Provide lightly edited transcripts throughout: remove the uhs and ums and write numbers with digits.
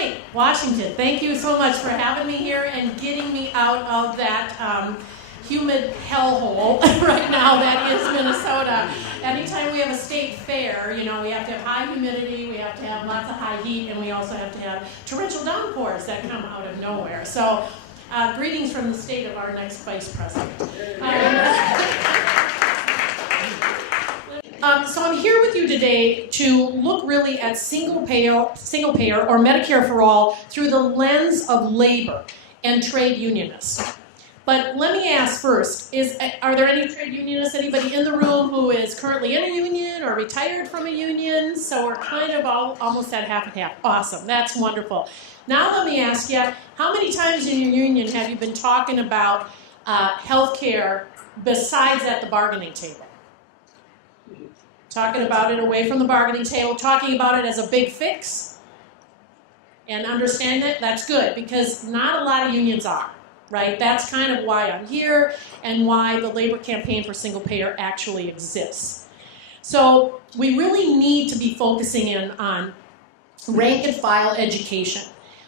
morning, Washington. Thank you so much for having me here and getting me out of that humid hellhole right now that is Minnesota. Anytime we have a state fair, you know, we have to have high humidity, we have to have lots of high heat, and we also have to have torrential downpours that come out of nowhere. So, greetings from the state of our next vice president. So I'm here with you today to look really at single payer or Medicare for all through the lens of labor and trade unionists. But let me ask first, are there any trade unionists, anybody in the room who is currently in a union or retired from a union? So we're kind of almost at half and half. Awesome, that's wonderful. Now let me ask you, how many times in your union have you been talking about health care besides at the bargaining table? Talking about it away from the bargaining table, talking about it as a big fix, and understand it, that's good, because not a lot of unions are, right? That's kind of why I'm here and why the labor campaign for single payer actually exists. So we really need to be focusing in on rank and file education,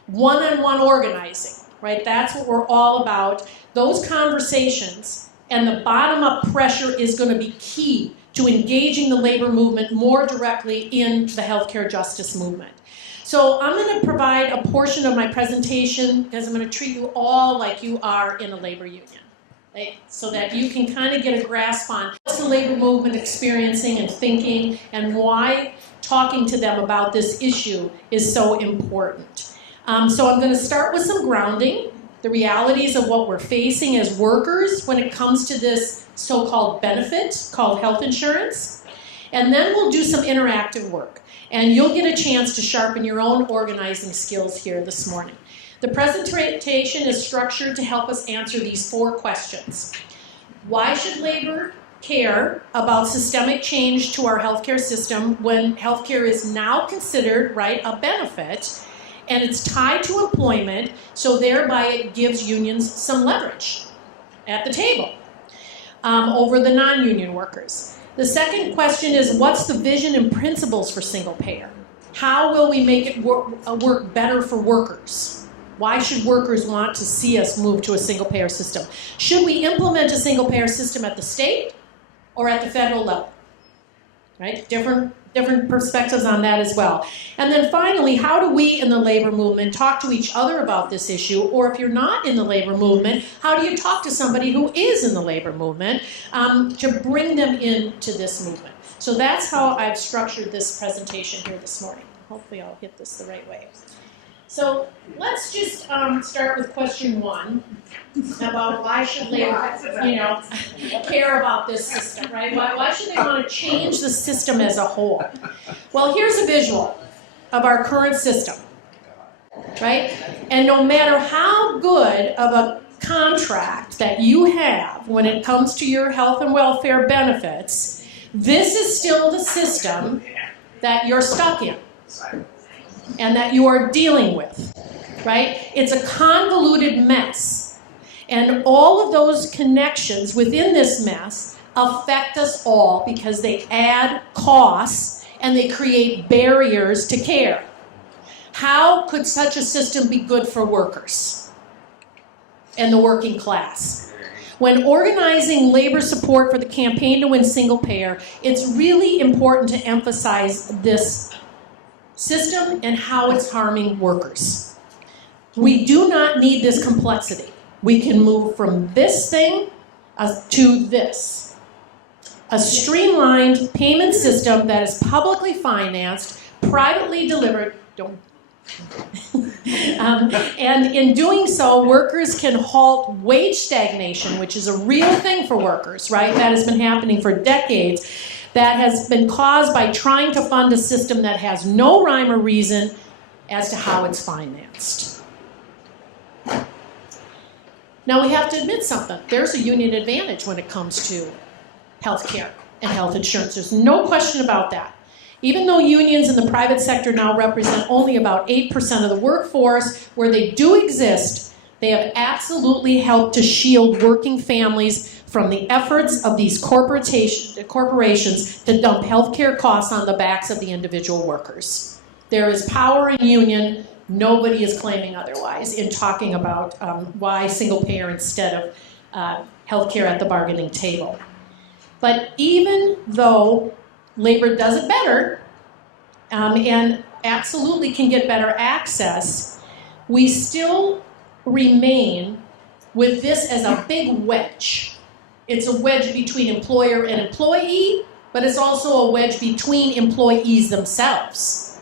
one-on-one organizing, right? That's what we're all about. Those conversations and the bottom-up pressure is going to be key to engaging the labor movement more directly in the healthcare justice movement. So I'm going to provide a portion of my presentation because I'm going to treat you all like you are in a labor union, right? So that you can kind of get a grasp on what's the labor movement experiencing and thinking and why talking to them about this issue is so important. So I'm going to start with some grounding, the realities of what we're facing as workers when it comes to this so-called benefit called health insurance. And then we'll do some interactive work. And you'll get a chance to sharpen your own organizing skills here this morning. The presentation is structured to help us answer these 4 questions. Why should labor care about systemic change to our healthcare system when healthcare is now considered, right, a benefit, and it's tied to employment, so thereby it gives unions some leverage at the table over the non-union workers. The second question is, what's the vision and principles for single payer? How will we make it work better for workers? Why should workers want to see us move to a single payer system? Should we implement a single payer system at the state or at the federal level? Right? Different perspectives on that as well. And then finally, how do we in the labor movement talk to each other about this issue? Or if you're not in the labor movement, how do you talk to somebody who is in the labor movement to bring them into this movement? So that's how I've structured this presentation here this morning. Hopefully I'll hit this the right way. So let's just start with question 1 about why should labor, care about this system, right? Why should they want to change the system as a whole? Well, here's a visual of our current system, right? And no matter how good of a contract that you have when it comes to your health and welfare benefits, this is still the system that you're stuck in and that you are dealing with, right? It's a convoluted mess. And all of those connections within this mess affect us all because they add costs and they create barriers to care. How could such a system be good for workers and the working class? When organizing labor support for the campaign to win single payer, it's really important to emphasize this system and how it's harming workers. We do not need this complexity. We can move from this thing to this. A streamlined payment system that is publicly financed, privately delivered, and in doing so, workers can halt wage stagnation, which is a real thing for workers, right? That has been happening for decades. That has been caused by trying to fund a system that has no rhyme or reason as to how it's financed. Now we have to admit something. There's a union advantage when it comes to health care and health insurance. There's no question about that. Even though unions in the private sector now represent only about 8% of the workforce, where they do exist, they have absolutely helped to shield working families from the efforts of these corporations to dump healthcare costs on the backs of the individual workers. There is power in union, Nobody is claiming otherwise in talking about why single payer instead of healthcare at the bargaining table. But even though labor does it better and absolutely can get better access, we still remain with this as a big wedge. It's a wedge between employer and employee, but it's also a wedge between employees themselves,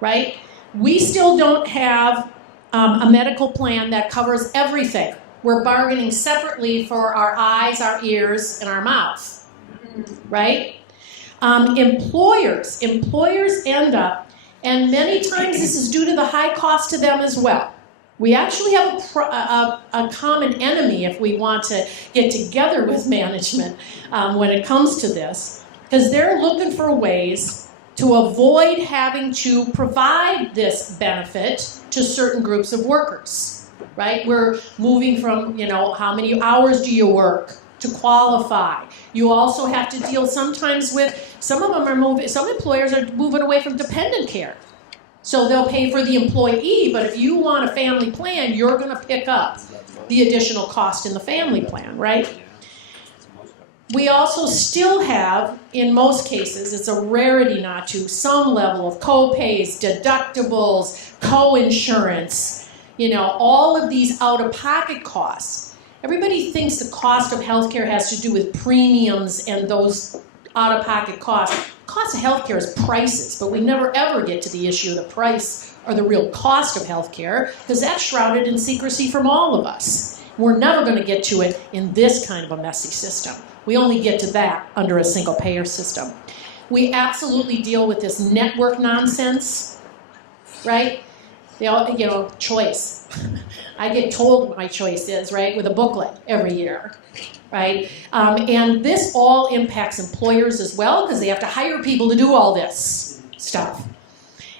right? We still don't have a medical plan that covers everything. We're bargaining separately for our eyes, our ears, and our mouth, right? Employers end up, and many times this is due to the high cost to them as well. We actually have a common enemy if we want to get together with management when it comes to this, because they're looking for ways to avoid having to provide this benefit to certain groups of workers, right? We're moving from, how many hours do you work to qualify. You also have to deal sometimes with, some employers are moving away from dependent care. So they'll pay for the employee, but if you want a family plan, you're going to pick up the additional cost in the family plan, right? We also still have, in most cases, it's a rarity not to, some level of co-pays, deductibles, co-insurance, all of these out-of-pocket costs. Everybody thinks the cost of healthcare has to do with premiums and those out-of-pocket costs. The cost of healthcare is prices, but we never ever get to the issue of the price or the real cost of healthcare, because that's shrouded in secrecy from all of us. We're never going to get to it in this kind of a messy system. We only get to that under a single payer system. We absolutely deal with this network nonsense, right? They all, choice. I get told what my choice is, right, with a booklet every year, right? And this all impacts employers as well, because they have to hire people to do all this stuff.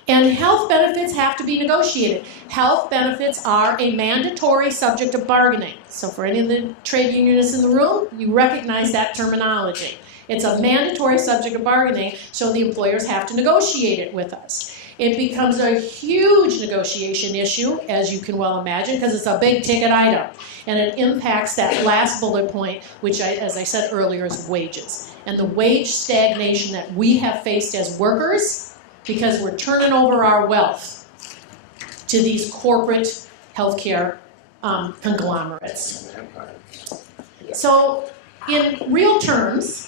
And health benefits have to be negotiated. Health benefits are a mandatory subject of bargaining. So for any of the trade unionists in the room, you recognize that terminology. It's a mandatory subject of bargaining, so the employers have to negotiate it with us. It becomes a huge negotiation issue, as you can well imagine, because it's a big ticket item. And it impacts that last bullet point, which, as I said earlier, is wages. And the wage stagnation that we have faced as workers, because we're turning over our wealth to these corporate healthcare conglomerates. So in real terms,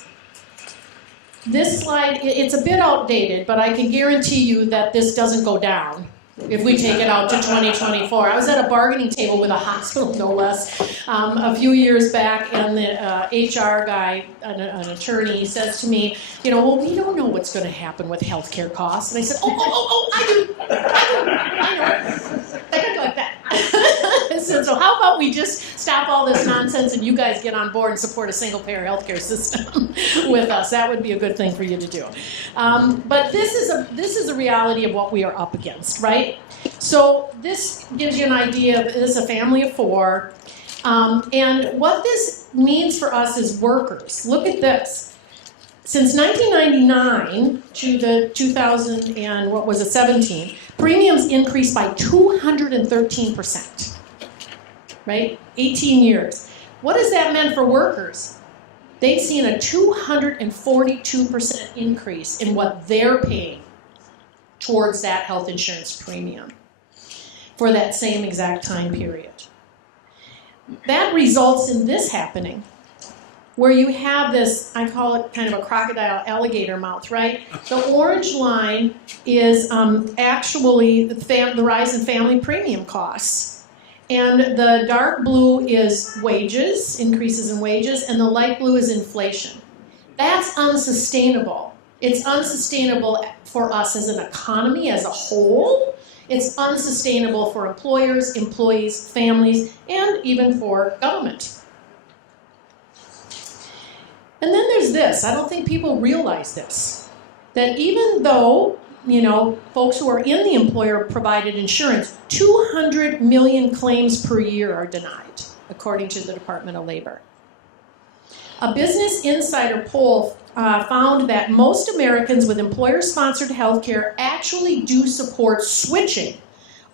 this slide, it's a bit outdated, but I can guarantee you that this doesn't go down if we take it out to 2024. I was at a bargaining table with a hospital, no less, a few years back, and the HR guy, an attorney, says to me, well, we don't know what's going to happen with healthcare costs. And I said, I do. I know. Like that. So how about we just stop all this nonsense and you guys get on board and support a single-payer healthcare system with us? That would be a good thing for you to do. But this is a reality of what we are up against, right? So this gives you an idea. This is a family of four. And what this means for us as workers, look at this. Since 1999 to the 2017, premiums increased by 213%, right? 18 years. What has that meant for workers? They've seen a 242% increase in what they're paying towards that health insurance premium for that same exact time period. That results in this happening, where you have this, I call it kind of a crocodile alligator mouth, right? The orange line is actually the rise in family premium costs. And the dark blue is wages, increases in wages, and the light blue is inflation. That's unsustainable. It's unsustainable for us as an economy as a whole. It's unsustainable for employers, employees, families, and even for government. And then there's this. I don't think people realize this. That even though, folks who are in the employer-provided insurance, 200 million claims per year are denied, according to the Department of Labor. A Business Insider poll found that most Americans with employer-sponsored health care actually do support switching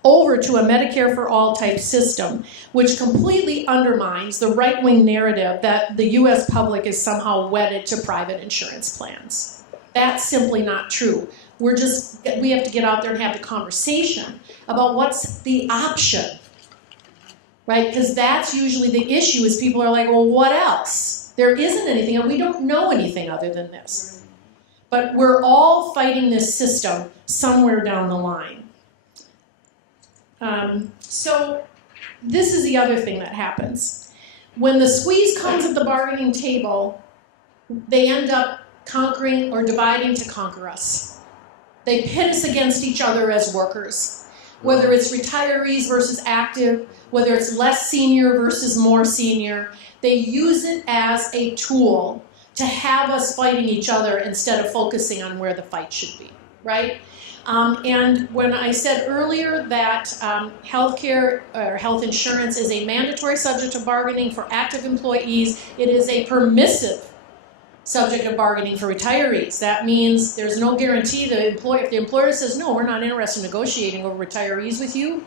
over to a Medicare for all type system, which completely undermines the right-wing narrative that the US public is somehow wedded to private insurance plans. That's simply not true. We have to get out there and have the conversation about what's the option, right? Because that's usually the issue, is people are like, well, what else? There isn't anything, and we don't know anything other than this. But we're all fighting this system somewhere down the line. So this is the other thing that happens. When the squeeze comes at the bargaining table, they end up conquering or dividing to conquer us. They pit us against each other as workers, whether it's retirees versus active, whether it's less senior versus more senior. They use it as a tool to have us fighting each other instead of focusing on where the fight should be, right? And when I said earlier that healthcare or health insurance is a mandatory subject of bargaining for active employees, it is a permissive subject of bargaining for retirees. That means there's no guarantee if the employer says, no, we're not interested in negotiating over retirees with you,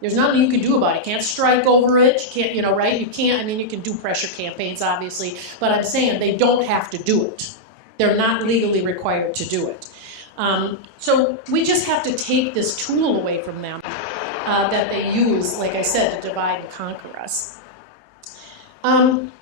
there's nothing you can do about it. You can't strike over it, you can't, right? You can't, I mean, you can do pressure campaigns, obviously, but I'm saying they don't have to do it. They're not legally required to do it. So we just have to take this tool away from them that they use, like I said, to divide and conquer us.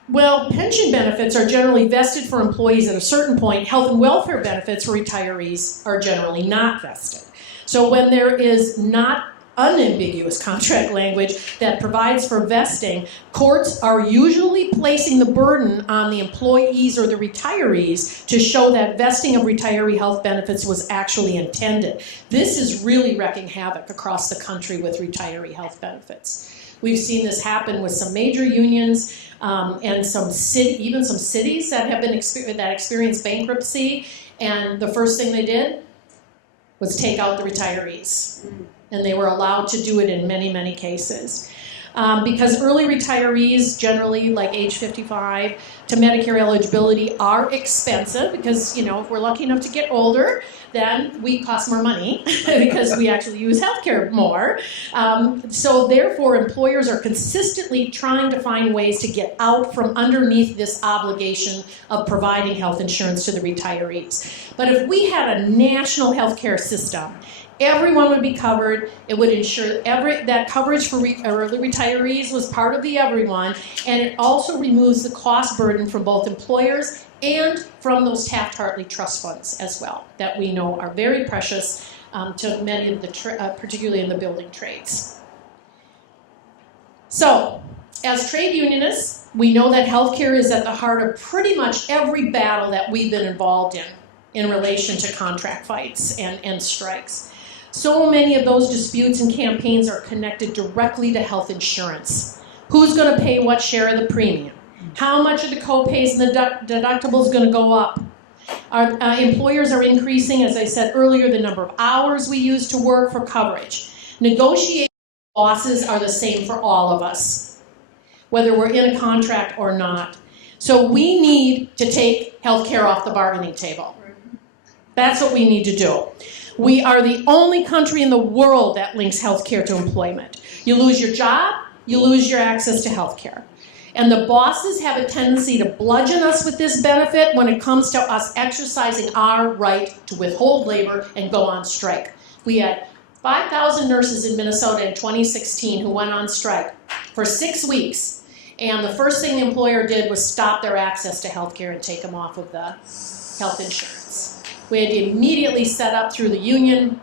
Well, pension benefits are generally vested for employees at a certain point. Health and welfare benefits for retirees are generally not vested. So when there is not unambiguous contract language that provides for vesting, courts are usually placing the burden on the employees or the retirees to show that vesting of retiree health benefits was actually intended. This is really wreaking havoc across the country with retiree health benefits. We've seen this happen with some major unions and even some cities that have been experienced bankruptcy, and the first thing they did was take out the retirees. And they were allowed to do it in many, many cases. Because early retirees, generally like age 55, to Medicare eligibility are expensive because, you know, if we're lucky enough to get older, then we cost more money because we actually use healthcare more. So therefore, employers are consistently trying to find ways to get out from underneath this obligation of providing health insurance to the retirees. But if we had a national healthcare system, everyone would be covered. It would ensure that coverage for early retirees was part of the everyone, and it also removes the cost burden from both employers and from those Taft-Hartley trust funds as well, that we know are very precious to many of the, particularly in the building trades. So, as trade unionists, we know that healthcare is at the heart of pretty much every battle that we've been involved in relation to contract fights and strikes. So many of those disputes and campaigns are connected directly to health insurance. Who's going to pay what share of the premium? How much are the co-pays and the deductibles going to go up? Our employers are increasing, as I said earlier, the number of hours we use to work for coverage. Negotiating losses are the same for all of us, whether we're in a contract or not. So we need to take healthcare off the bargaining table. That's what we need to do. We are the only country in the world that links healthcare to employment. You lose your job, you lose your access to healthcare. And the bosses have a tendency to bludgeon us with this benefit when it comes to us exercising our right to withhold labor and go on strike. We had 5,000 nurses in Minnesota in 2016 who went on strike for 6 weeks. And the first thing the employer did was stop their access to healthcare and take them off of the health insurance. We had to immediately set up through the union.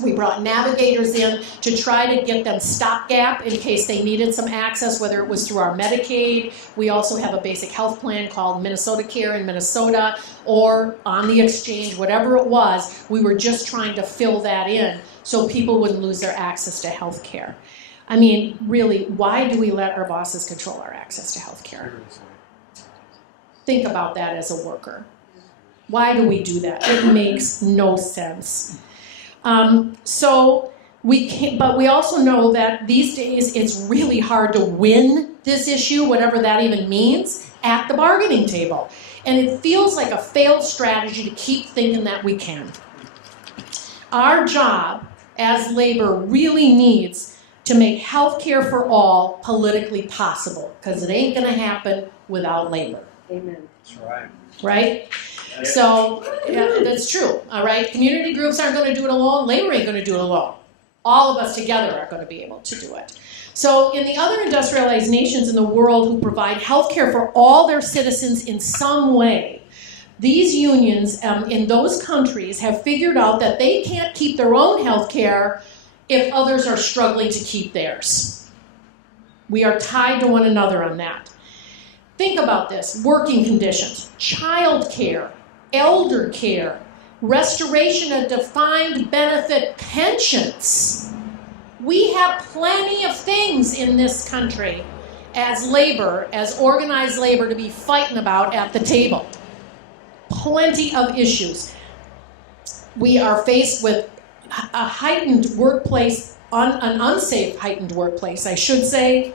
We brought navigators in to try to get them stopgap in case they needed some access, whether it was through our Medicaid. We also have a basic health plan called Minnesota Care in Minnesota, or on the exchange, whatever it was. We were just trying to fill that in so people wouldn't lose their access to health care. I mean, really, why do we let our bosses control our access to health care? Think about that as a worker. Why do we do that? It makes no sense. But we also know that these days it's really hard to win this issue, whatever that even means, at the bargaining table. And it feels like a failed strategy to keep thinking that we can. Our job as labor really needs to make health care for all politically possible, because it ain't going to happen without labor. Amen. That's right. Right? So, yeah, that's true, all right? Community groups aren't going to do it alone. Labor ain't going to do it alone. All of us together are going to be able to do it. So, in the other industrialized nations in the world who provide health care for all their citizens in some way, these unions in those countries have figured out that they can't keep their own health care if others are struggling to keep theirs. We are tied to one another on that. Think about this: working conditions, child care, elder care, restoration of defined benefit pensions. We have plenty of things in this country as labor, as organized labor, to be fighting about at the table. Plenty of issues. We are faced with a heightened workplace, an unsafe heightened workplace, I should say,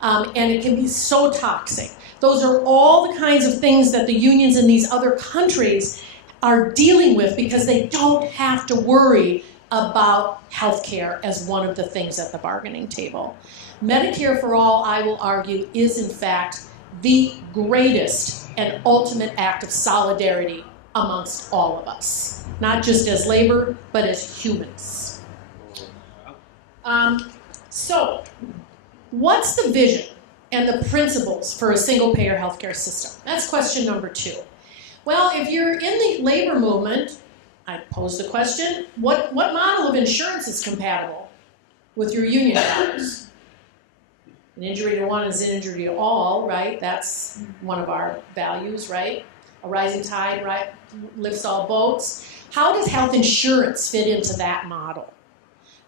and it can be so toxic. Those are all the kinds of things that the unions in these other countries are dealing with because they don't have to worry about health care as one of the things at the bargaining table. Medicare for all, I will argue, is in fact the greatest and ultimate act of solidarity amongst all of us, not just as labor, but as humans. So, what's the vision and the principles for a single-payer healthcare system? That's question number 2. Well, if you're in the labor movement, I pose the question, what model of insurance is compatible with your union values? An injury to one is an injury to all, right? That's one of our values, right? A rising tide, right, lifts all boats. How does health insurance fit into that model?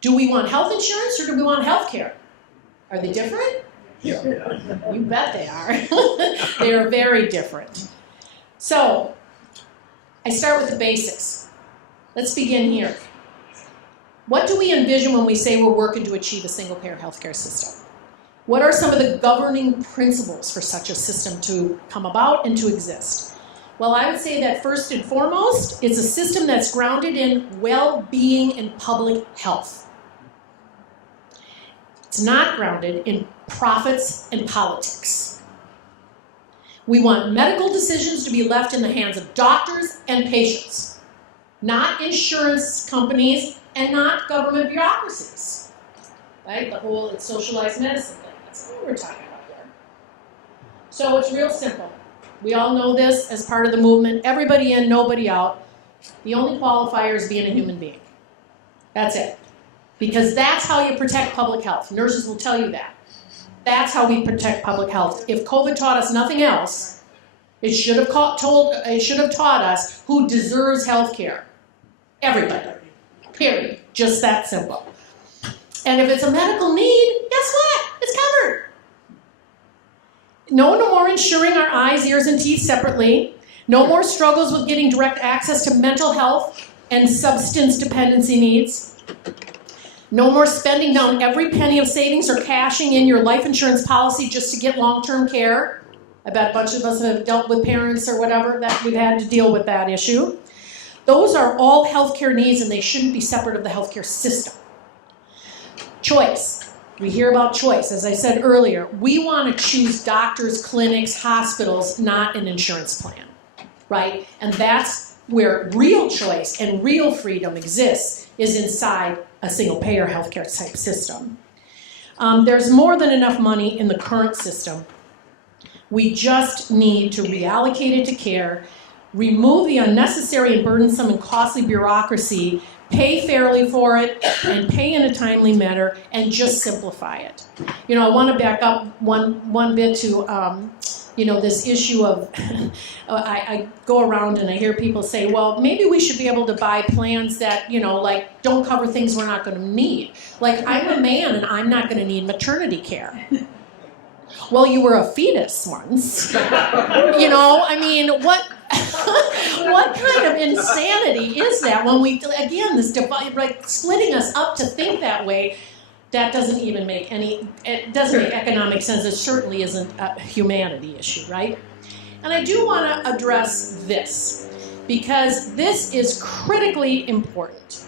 Do we want health insurance or do we want health care? Are they different? Yeah. You bet they are. They are very different. So, I start with the basics. Let's begin here. What do we envision when we say we're working to achieve a single-payer healthcare system? What are some of the governing principles for such a system to come about and to exist? Well, I would say that first and foremost, it's a system that's grounded in well-being and public health. It's not grounded in profits and politics. We want medical decisions to be left in the hands of doctors and patients, not insurance companies and not government bureaucracies. Right? The whole it's socialized medicine thing. That's what we're talking about here. So it's real simple. We all know this as part of the movement. Everybody in, nobody out. The only qualifier is being a human being. That's it. Because that's how you protect public health. Nurses will tell you that. That's how we protect public health. If COVID taught us nothing else, it should have taught us who deserves health care. Everybody. Period. Just that simple. And if it's a medical need, guess what? It's covered. No more insuring our eyes, ears, and teeth separately. No more struggles with getting direct access to mental health and substance dependency needs. No more spending down every penny of savings or cashing in your life insurance policy just to get long-term care. I bet a bunch of us have dealt with parents or whatever that we've had to deal with that issue. Those are all healthcare needs and they shouldn't be separate of the healthcare system. Choice. We hear about choice. As I said earlier, we want to choose doctors, clinics, hospitals, not an insurance plan, right? And that's where real choice and real freedom exists, is inside a single-payer healthcare type system. There's more than enough money in the current system. We just need to reallocate it to care, remove the unnecessary and burdensome and costly bureaucracy, pay fairly for it, and pay in a timely manner, and just simplify it. You know, I want to back up one bit to, this issue of, I go around and I hear people say, well, maybe we should be able to buy plans that, like, don't cover things we're not going to need. Like, I'm a man and I'm not going to need maternity care. Well, you were a fetus once. What kind of insanity is that when we, again, this divide, like splitting us up to think that way, that doesn't even make it doesn't make economic sense. It certainly isn't a humanity issue, right? And I do want to address this, because this is critically important.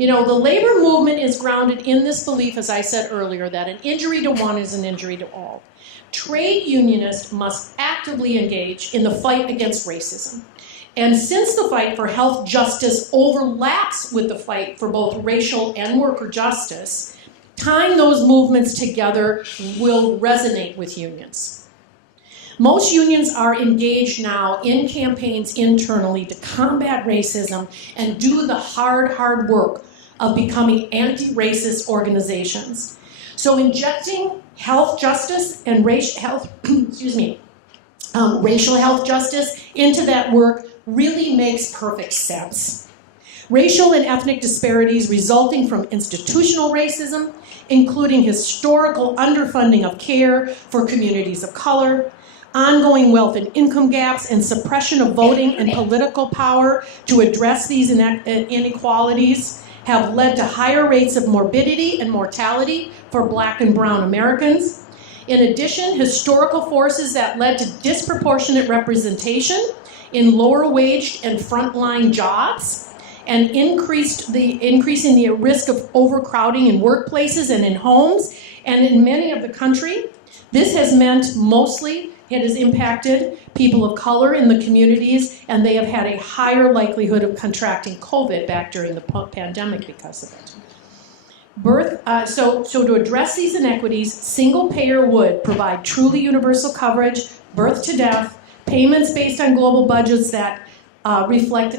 You know, the labor movement is grounded in this belief, as I said earlier, that an injury to one is an injury to all. Trade unionists must actively engage in the fight against racism. And since the fight for health justice overlaps with the fight for both racial and worker justice, tying those movements together will resonate with unions. Most unions are engaged now in campaigns internally to combat racism and do the hard work of becoming anti-racist organizations. So injecting health justice and racial health justice into that work really makes perfect sense. Racial and ethnic disparities resulting from institutional racism, including historical underfunding of care for communities of color, ongoing wealth and income gaps, and suppression of voting and political power to address these inequalities have led to higher rates of morbidity and mortality for Black and brown Americans. In addition, historical forces that led to disproportionate representation in lower waged and frontline jobs and increasing the risk of overcrowding in workplaces and in homes and in many of the country. This has meant mostly it has impacted people of color in the communities, and they have had a higher likelihood of contracting COVID back during the pandemic because of it. So to address these inequities, single payer would provide truly universal coverage, birth to death, payments based on global budgets that reflect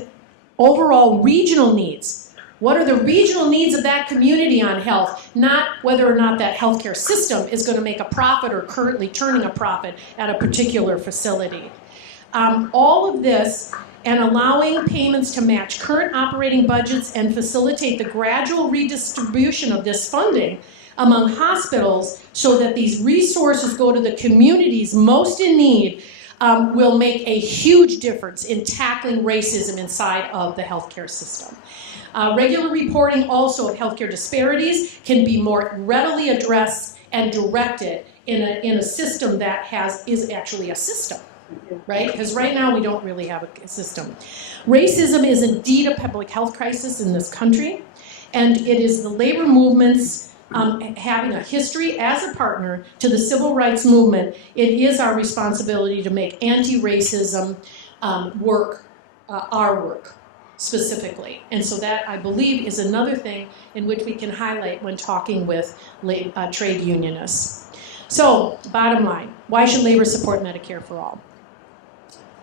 overall regional needs. What are the regional needs of that community on health, not whether or not that healthcare system is going to make a profit or currently turning a profit at a particular facility. All of this and allowing payments to match current operating budgets and facilitate the gradual redistribution of this funding among hospitals so that these resources go to the communities most in need will make a huge difference in tackling racism inside of the healthcare system. Regular reporting also of healthcare disparities can be more readily addressed and directed in a system that is actually a system, right? Because right now we don't really have a system. Racism is indeed a public health crisis in this country, and it is the labor movements having a history as a partner to the civil rights movement. It is our responsibility to make anti-racism work, our work. Specifically. And so that, I believe, is another thing in which we can highlight when talking with trade unionists. So, bottom line, why should labor support Medicare for all?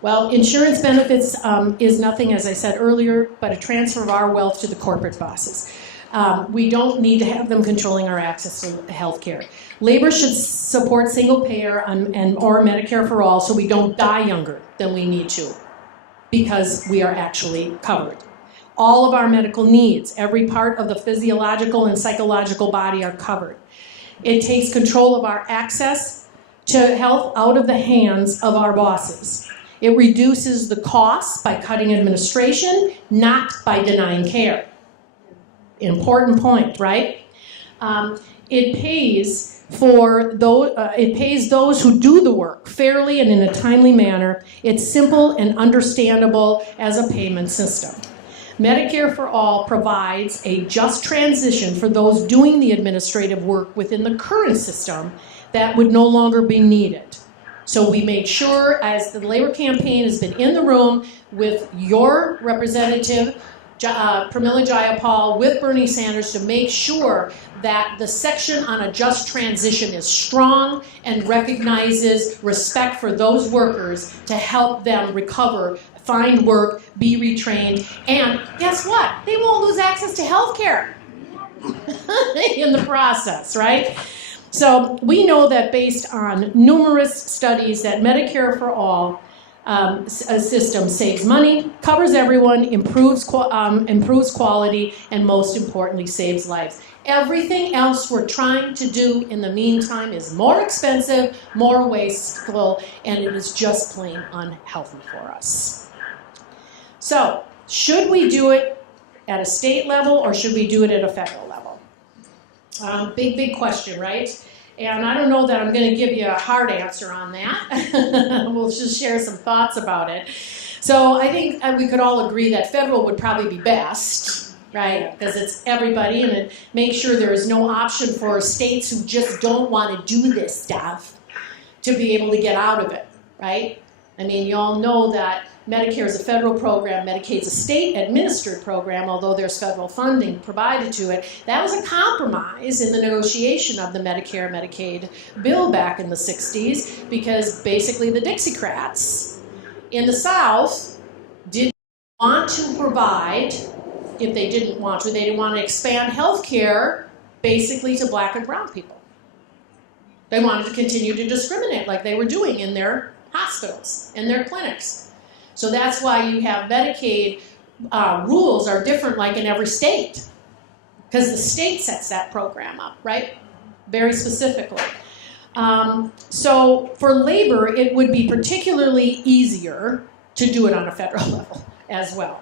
Well, insurance benefits is nothing, as I said earlier, but a transfer of our wealth to the corporate bosses. We don't need to have them controlling our access to health care. Labor should support single payer or Medicare for all so we don't die younger than we need to, because we are actually covered. All of our medical needs, every part of the physiological and psychological body are covered. It takes control of our access to health out of the hands of our bosses. It reduces the costs by cutting administration, not by denying care. Important point, right? It pays those who do the work fairly and in a timely manner. It's simple and understandable as a payment system. Medicare for All provides a just transition for those doing the administrative work within the current system that would no longer be needed. So we made sure, as the labor campaign has been in the room with your representative, Pramila Jayapal, with Bernie Sanders, to make sure that the section on a just transition is strong and recognizes respect for those workers to help them recover, find work, be retrained, and guess what? They won't lose access to health care in the process, right? So we know that based on numerous studies that Medicare for All a system saves money, covers everyone, improves quality, and most importantly, saves lives. Everything else we're trying to do in the meantime is more expensive, more wasteful, and it is just plain unhealthy for us. So, should we do it at a state level or should we do it at a federal level? Big question, right? And I don't know that I'm going to give you a hard answer on that. We'll just share some thoughts about it. So I think we could all agree that federal would probably be best, right? Because it's everybody, and it makes sure there is no option for states who just don't want to do this stuff to be able to get out of it, right? I mean, you all know that Medicare is a federal program, Medicaid's a state-administered program, although there's federal funding provided to it. That was a compromise in the negotiation of the Medicare-Medicaid bill back in the 60s, because basically the Dixiecrats in the South didn't want to provide, if they didn't want to, they didn't want to expand health care basically to black and brown people. They wanted to continue to discriminate like they were doing in their hospitals, in their clinics. So that's why you have Medicaid rules are different like in every state, because the state sets that program up, right? Very specifically. So for labor, it would be particularly easier to do it on a federal level as well.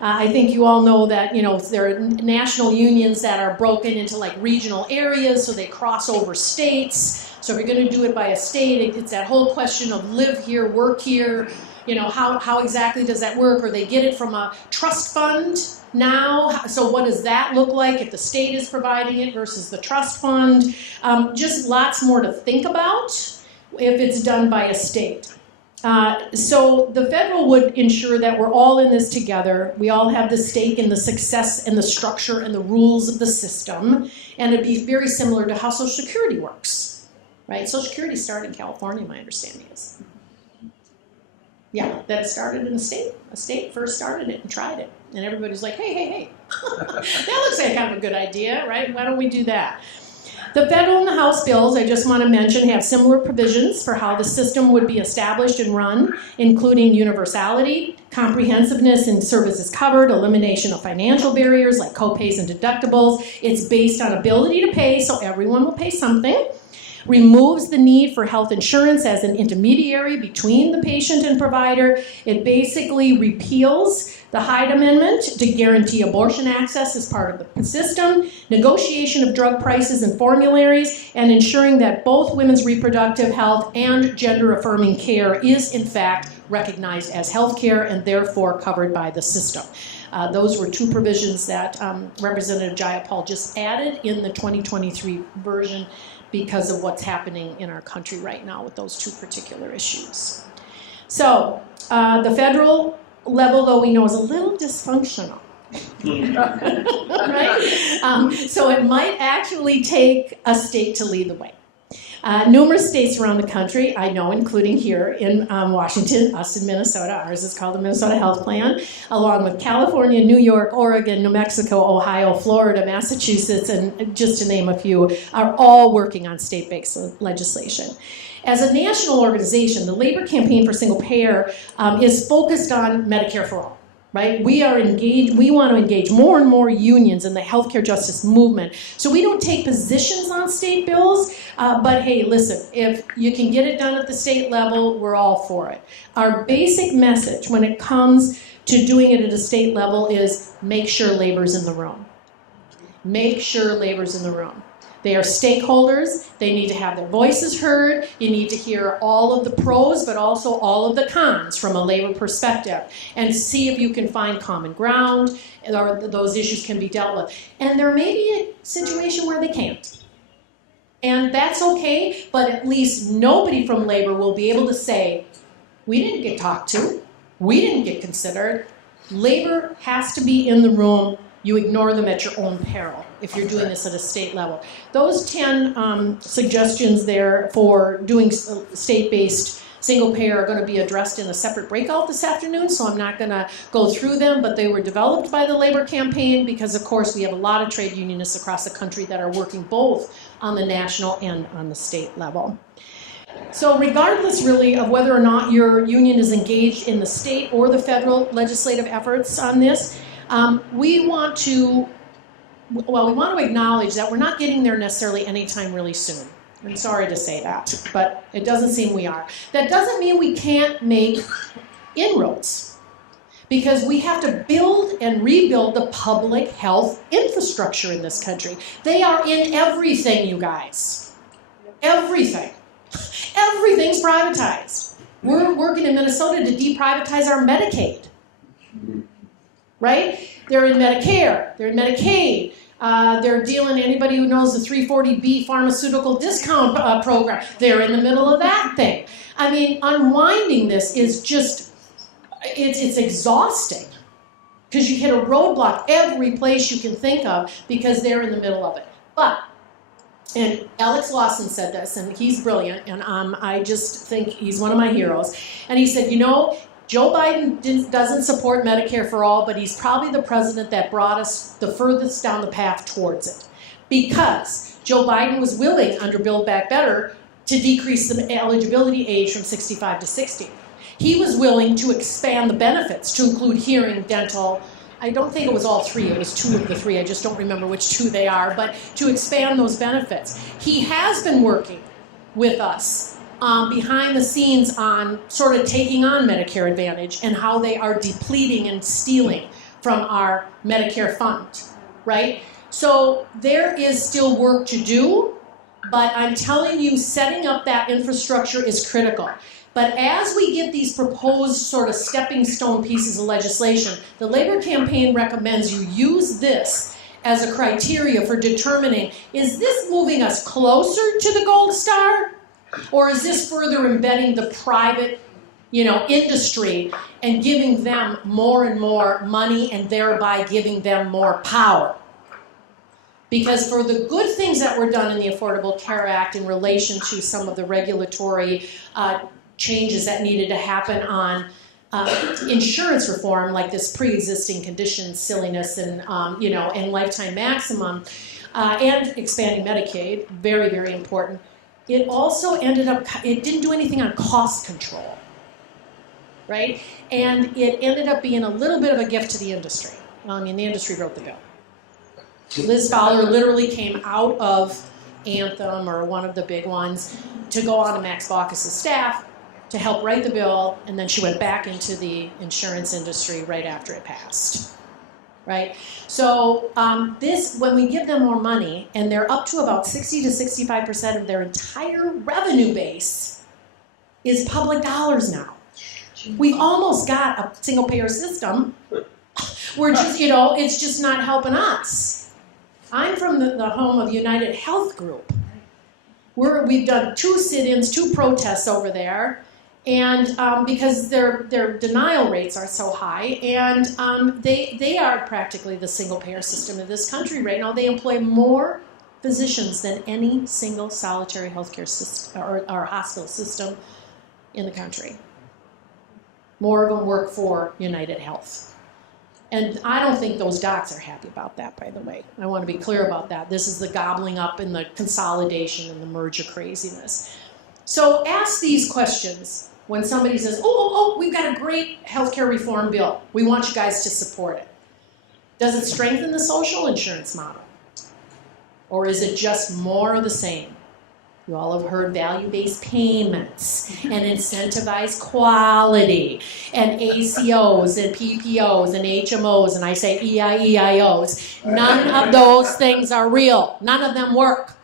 I think you all know that, you know, there are national unions that are broken into like regional areas, so they cross over states. So if you're going to do it by a state, it's that whole question of live here, work here. You know, how exactly does that work? Or they get it from a trust fund now. So what does that look like if the state is providing it versus the trust fund? Just lots more to think about if it's done by a state. So the federal would ensure that we're all in this together. We all have the stake in the success and the structure and the rules of the system. And it'd be very similar to how Social Security works, right? Social Security started in California, my understanding is. Yeah, that it started in a state. A state first started it and tried it. And everybody's like, hey. That looks like kind of a good idea, right? Why don't we do that? The federal and the House bills, I just want to mention, have similar provisions for how the system would be established and run, including universality, comprehensiveness in services covered, elimination of financial barriers like co-pays and deductibles. It's based on ability to pay, so everyone will pay something. Removes the need for health insurance as an intermediary between the patient and provider. It basically repeals the Hyde Amendment to guarantee abortion access as part of the system, negotiation of drug prices and formularies, and ensuring that both women's reproductive health and gender-affirming care is, in fact, recognized as health care and therefore covered by the system. Those were two provisions that Representative Jayapal just added in the 2023 version because of what's happening in our country right now with those two particular issues. So the federal level, though, we know is a little dysfunctional. Right? So it might actually take a state to lead the way. Numerous states around the country, I know, including here in Washington, us in Minnesota, ours is called the Minnesota Health Plan, along with California, New York, Oregon, New Mexico, Ohio, Florida, Massachusetts, and just to name a few, are all working on state-based legislation. As a national organization, the Labor Campaign for Single Payer is focused on Medicare for All. Right? We are engaged, we want to engage more and more unions in the healthcare justice movement. So we don't take positions on state bills, but hey, listen, if you can get it done at the state level, we're all for it. Our basic message when it comes to doing it at a state level is make sure labor's in the room. Make sure labor's in the room. They are stakeholders. They need to have their voices heard. You need to hear all of the pros, but also all of the cons from a labor perspective, and see if you can find common ground or those issues can be dealt with. And there may be a situation where they can't. And that's okay, but at least nobody from labor will be able to say, we didn't get talked to, we didn't get considered. Labor has to be in the room. You ignore them at your own peril if you're doing this at a state level. Those 10 suggestions there for doing state-based single payer are going to be addressed in a separate breakout this afternoon, so I'm not going to go through them, but they were developed by the Labor Campaign because, of course, we have a lot of trade unionists across the country that are working both on the national and on the state level. So regardless, really, of whether or not your union is engaged in the state or the federal legislative efforts on this, we want to acknowledge that we're not getting there necessarily anytime really soon. I'm sorry to say that, but it doesn't seem we are. That doesn't mean we can't make inroads, because we have to build and rebuild the public health infrastructure in this country. They are in everything, you guys. Everything. Everything's privatized. We're working in Minnesota to deprivatize our Medicaid. Right? They're in Medicare, they're in Medicaid, they're dealing, anybody who knows the 340B pharmaceutical discount program, they're in the middle of that thing. I mean, unwinding this is just, it's exhausting. Because you hit a roadblock every place you can think of because they're in the middle of it. But, and Alex Lawson said this, and he's brilliant, and I just think he's one of my heroes. And he said, you know, Joe Biden doesn't support Medicare for all, but he's probably the president that brought us the furthest down the path towards it. Because Joe Biden was willing, under Build Back Better, to decrease the eligibility age from 65 to 60. He was willing to expand the benefits to include hearing, dental. I don't think it was all three, it was two of the three, I just don't remember which two they are, but to expand those benefits. He has been working with us behind the scenes on sort of taking on Medicare Advantage and how they are depleting and stealing from our Medicare fund, right? So there is still work to do, but I'm telling you, setting up that infrastructure is critical. But as we get these proposed sort of stepping stone pieces of legislation, the Labor campaign recommends you use this as a criteria for determining, is this moving us closer to the gold star? Or is this further embedding the private, industry and giving them more and more money and thereby giving them more power? Because for the good things that were done in the Affordable Care Act in relation to some of the regulatory changes that needed to happen on insurance reform, like this pre-existing condition silliness and and lifetime maximum, and expanding Medicaid, very, very important. It also ended up, it didn't do anything on cost control, right? And it ended up being a little bit of a gift to the industry. I mean, the industry wrote the bill. Liz Fowler literally came out of Anthem, or one of the big ones, to go on to Max Baucus' staff to help write the bill, and then she went back into the insurance industry right after it passed, right? So when we give them more money, and they're up to about 60 to 65% of their entire revenue base is public dollars now. We've almost got a single-payer system. We're just, it's just not helping us. I'm from the home of United Health Group. We've done 2 sit-ins, 2 protests over there, and because their denial rates are so high, and they are practically the single-payer system in this country right now. They employ more physicians than any single solitary healthcare system or hospital system in the country. More of them work for United Health. And I don't think those docs are happy about that, by the way. I want to be clear about that. This is the gobbling up and the consolidation and the merger craziness. So ask these questions when somebody says, we've got a great healthcare reform bill. We want you guys to support it. Does it strengthen the social insurance model? Or is it just more of the same? You all have heard value-based payments and incentivized quality and ACOs and PPOs and HMOs, and I say EIEIOs. None of those things are real. None of them work.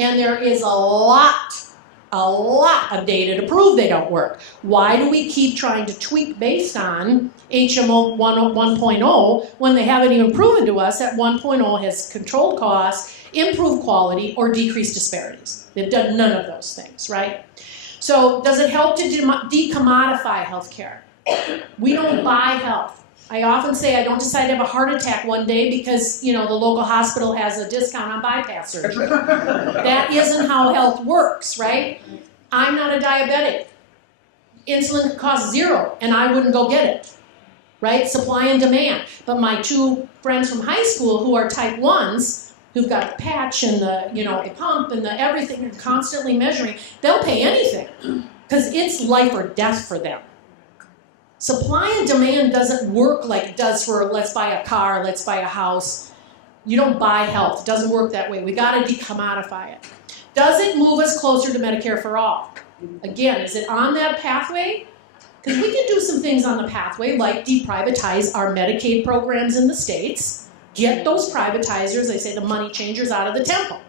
And there is a lot of data to prove they don't work. Why do we keep trying to tweak based on HMO 1.0 when they haven't even proven to us that 1.0 has controlled costs, improved quality, or decreased disparities? They've done none of those things, right? So does it help to decommodify healthcare? We don't buy health. I often say I don't decide to have a heart attack one day because, the local hospital has a discount on bypass surgery. That isn't how health works, right? I'm not a diabetic. Insulin could cost $0, and I wouldn't go get it, right? Supply and demand. But my 2 friends from high school who are type 1s, who've got the patch and the pump and the everything, and constantly measuring, they'll pay anything because it's life or death for them. Supply and demand doesn't work like it does for let's buy a car, let's buy a house. You don't buy health. It doesn't work that way. We got to decommodify it. Does it move us closer to Medicare for all? Again, is it on that pathway? Because we can do some things on the pathway, like deprivatize our Medicaid programs in the states, get those privatizers, they say the money changers, out of the temple.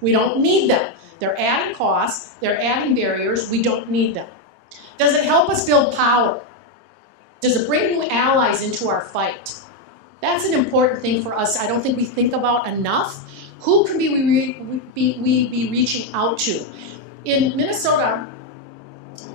We don't need them. They're adding costs, they're adding barriers, we don't need them. Does it help us build power? Does it bring new allies into our fight? That's an important thing for us. I don't think we think about enough. Who can we be reaching out to? In Minnesota,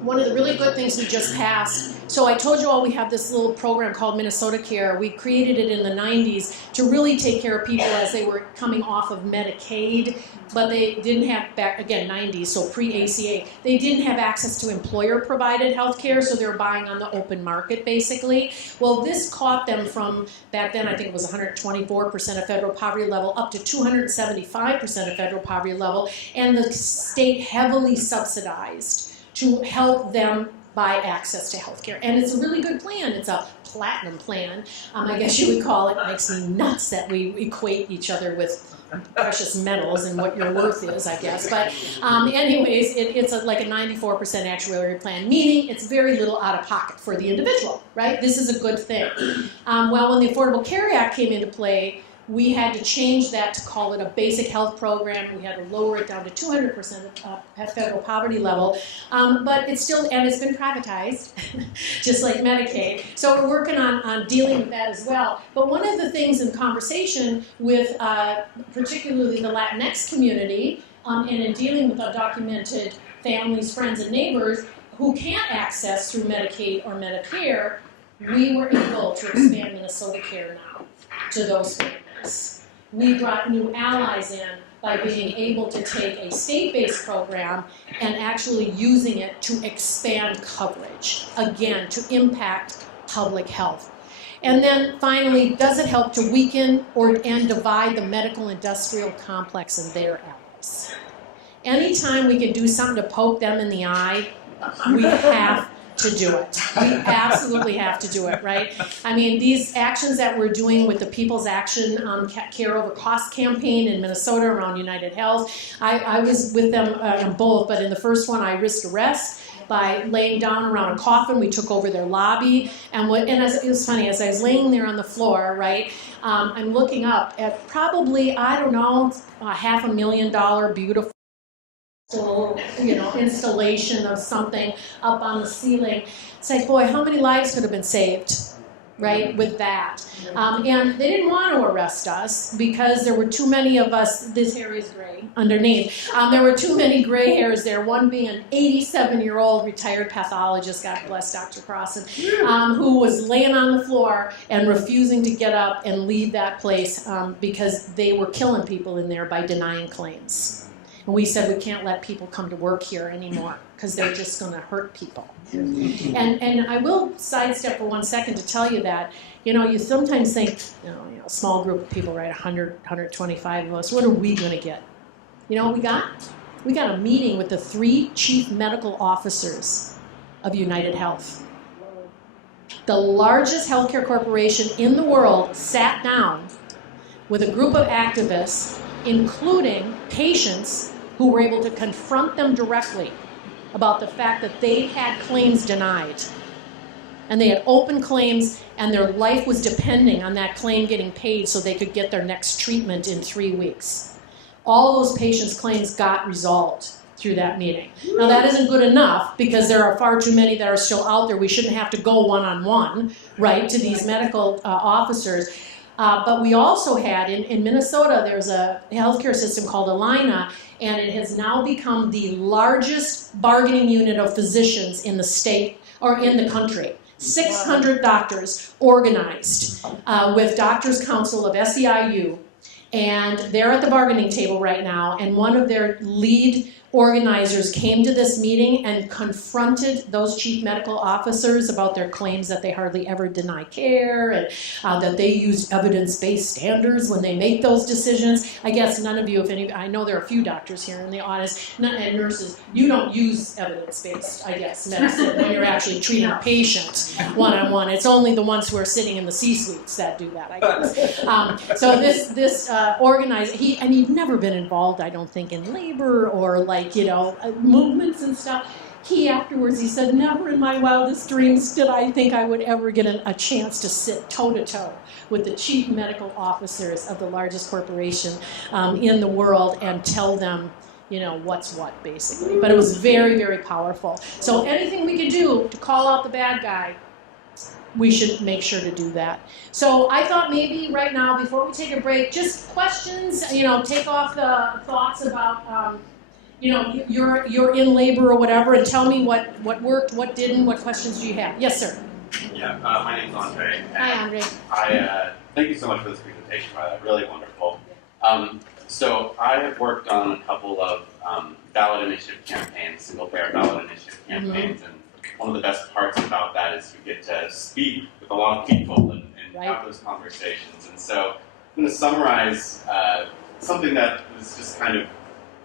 one of the really good things we just passed, so I told you all we have this little program called Minnesota Care. We created it in the 90s to really take care of people as they were coming off of Medicaid, but they didn't have, back again, 90s, so pre-ACA, they didn't have access to employer-provided health care, so they were buying on the open market, basically. Well, this caught them from, back then I think it was 124% of federal poverty level, up to 275% of federal poverty level, and the state heavily subsidized to help them buy access to health care. And it's a really good plan. It's a platinum plan, I guess you would call it. It makes me nuts that we equate each other with precious metals and what your worth is, I guess. But anyways, it's like a 94% actuarial plan, meaning it's very little out of pocket for the individual, right? This is a good thing. Well, when the Affordable Care Act came into play, we had to change that to call it a basic health program. We had to lower it down to 200% at federal poverty level. But it's still, and it's been privatized, just like Medicaid. So we're working on dealing with that as well. But one of the things in conversation with particularly the Latinx community, and in dealing with undocumented families, friends, and neighbors who can't access through Medicaid or Medicare, we were able to expand Minnesota Care now to those families. We brought new allies in by being able to take a state-based program and actually using it to expand coverage, again, to impact public health. And then finally, does it help to weaken and divide the medical industrial complex and their allies? Anytime we can do something to poke them in the eye, we have to do it. We absolutely have to do it, right? I mean, these actions that we're doing with the People's Action Care Over Cost campaign in Minnesota around United Health, I was with them on both, but in the first one I risked arrest by laying down around a coffin. We took over their lobby, and it was funny, as I was laying there on the floor, right, I'm looking up at probably, I don't know, a $500,000 beautiful installation of something up on the ceiling. It's like, boy, how many lives could have been saved, right, with that? And they didn't want to arrest us because there were too many of us. This hair is gray underneath. There were too many gray hairs there, one being an 87-year-old retired pathologist, God bless Dr. Crossan, who was laying on the floor and refusing to get up and leave that place because they were killing people in there by denying claims. And we said we can't let people come to work here anymore because they're just going to hurt people. And I will sidestep for 1 second to tell you that, you sometimes think, a small group of people, right, 100, 125 of us, what are we going to get? You know what we got? We got a meeting with the 3 chief medical officers of United Health. The largest healthcare corporation in the world sat down with a group of activists, including patients, who were able to confront them directly about the fact that they had claims denied. And they had open claims, and their life was depending on that claim getting paid so they could get their next treatment in 3 weeks. All those patients' claims got resolved through that meeting. Now that isn't good enough because there are far too many that are still out there. We shouldn't have to go one-on-one, right, to these medical officers. But we also had, in Minnesota, there's a healthcare system called Alina, and it has now become the largest bargaining unit of physicians in the state, or in the country. 600 doctors organized with Doctors Council of SEIU, and they're at the bargaining table right now, and one of their lead organizers came to this meeting and confronted those chief medical officers about their claims that they hardly ever deny care and that they use evidence-based standards when they make those decisions. I guess none of you, if any, I know there are a few doctors here in the audience, and nurses, you don't use evidence-based, I guess, medicine when you're actually treating a patient one-on-one. It's only the ones who are sitting in the C-suites that do that, I guess. So this organizer, he'd never been involved, I don't think, in labor or movements and stuff. He afterwards, he said, never in my wildest dreams did I think I would ever get a chance to sit toe-to-toe with the chief medical officers of the largest corporation in the world and tell them, what's what, basically. But it was very, very powerful. So anything we could do to call out the bad guy, we should make sure to do that. So I thought maybe right now, before we take a break, just questions, take off the thoughts about, you're in labor or whatever, and tell me what worked, what didn't, what questions do you have? Yes, sir. Yeah, my name's Andre. Hi, Andre. Thank you so much for this presentation, by the way, really wonderful. So I have worked on a couple of ballot initiative campaigns, single-payer ballot initiative campaigns, and one of the best parts about that is you get to speak with a lot of people and have those conversations. And so I'm going to summarize something that was just kind of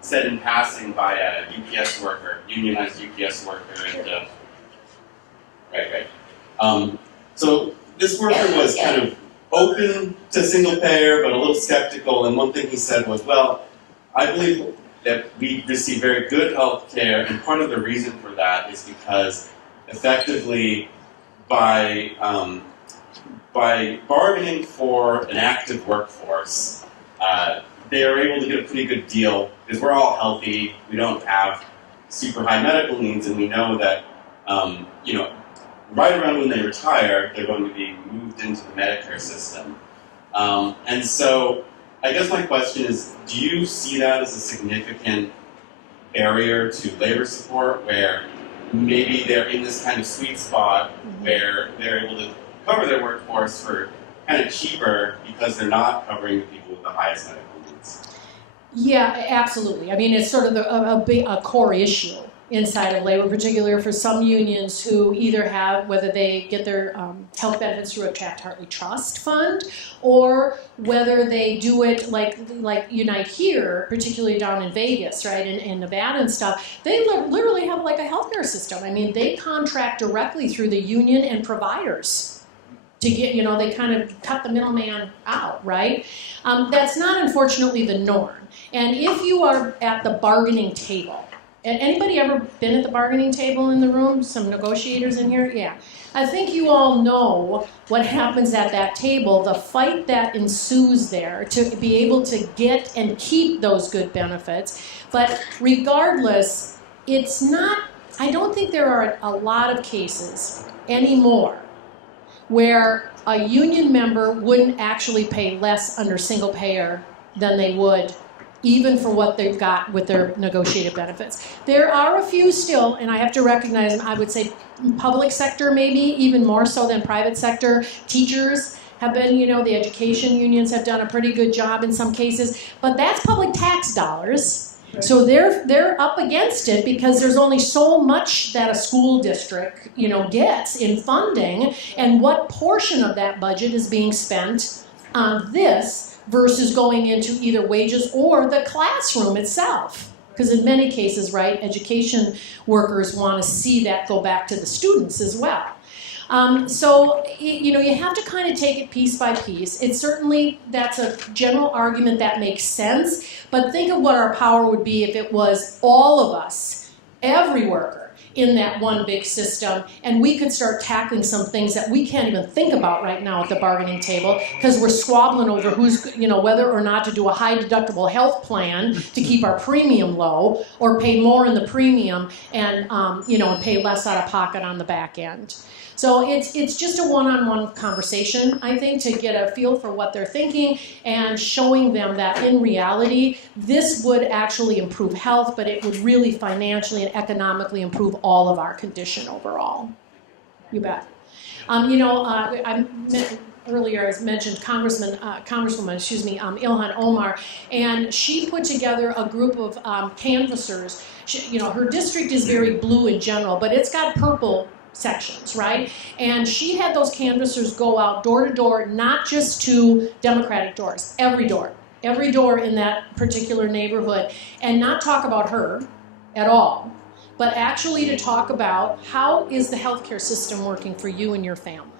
said in passing by a UPS worker, unionized UPS worker. So this worker was kind of open to single payer, but a little skeptical. And one thing he said was, well, I believe that we receive very good health care, and part of the reason for that is because effectively by bargaining for an active workforce, they are able to get a pretty good deal because we're all healthy, we don't have super high medical needs, and we know that, right around when they retire, they're going to be moved into the Medicare system. And so I guess my question is, do you see that as a significant barrier to labor support where maybe they're in this kind of sweet spot where they're able to cover their workforce for kind of cheaper because they're not covering the people with the highest medical needs? Yeah, absolutely. I mean, it's sort of a core issue inside of labor, particularly for some unions who either have, whether they get their health benefits through a Taft-Hartley Trust fund, or whether they do it like Unite here, particularly down in Vegas, right, in Nevada and stuff. They literally have like a healthcare system. I mean, they contract directly through the union and providers to get, they kind of cut the middleman out, right? That's not, unfortunately, the norm. And if you are at the bargaining table, anybody ever been at the bargaining table in the room? Some negotiators in here? Yeah. I think you all know what happens at that table, the fight that ensues there to be able to get and keep those good benefits. But regardless, it's not, I don't think there are a lot of cases anymore where a union member wouldn't actually pay less under single payer than they would even for what they've got with their negotiated benefits. There are a few still, and I have to recognize them, I would say public sector maybe, even more so than private sector. Teachers have been, the education unions have done a pretty good job in some cases, but that's public tax dollars. So they're up against it because there's only so much that a school district, gets in funding, and what portion of that budget is being spent on this versus going into either wages or the classroom itself. Because in many cases, right, education workers want to see that go back to the students as well. So, you have to kind of take it piece by piece. It's certainly, that's a general argument that makes sense, but think of what our power would be if it was all of us, every worker, in that one big system, and we could start tackling some things that we can't even think about right now at the bargaining table because we're squabbling over who's, whether or not to do a high deductible health plan to keep our premium low or pay more in the premium and, and pay less out of pocket on the back end. So it's just a one-on-one conversation, I think, to get a feel for what they're thinking and showing them that in reality, this would actually improve health, but it would really financially and economically improve all of our condition overall. You bet. Earlier, as mentioned, Congresswoman, Ilhan Omar, and she put together a group of canvassers. Her district is very blue in general, but it's got purple sections, right? And she had those canvassers go out door to door, not just to Democratic doors, every door in that particular neighborhood, and not talk about her at all, but actually to talk about how is the healthcare system working for you and your family?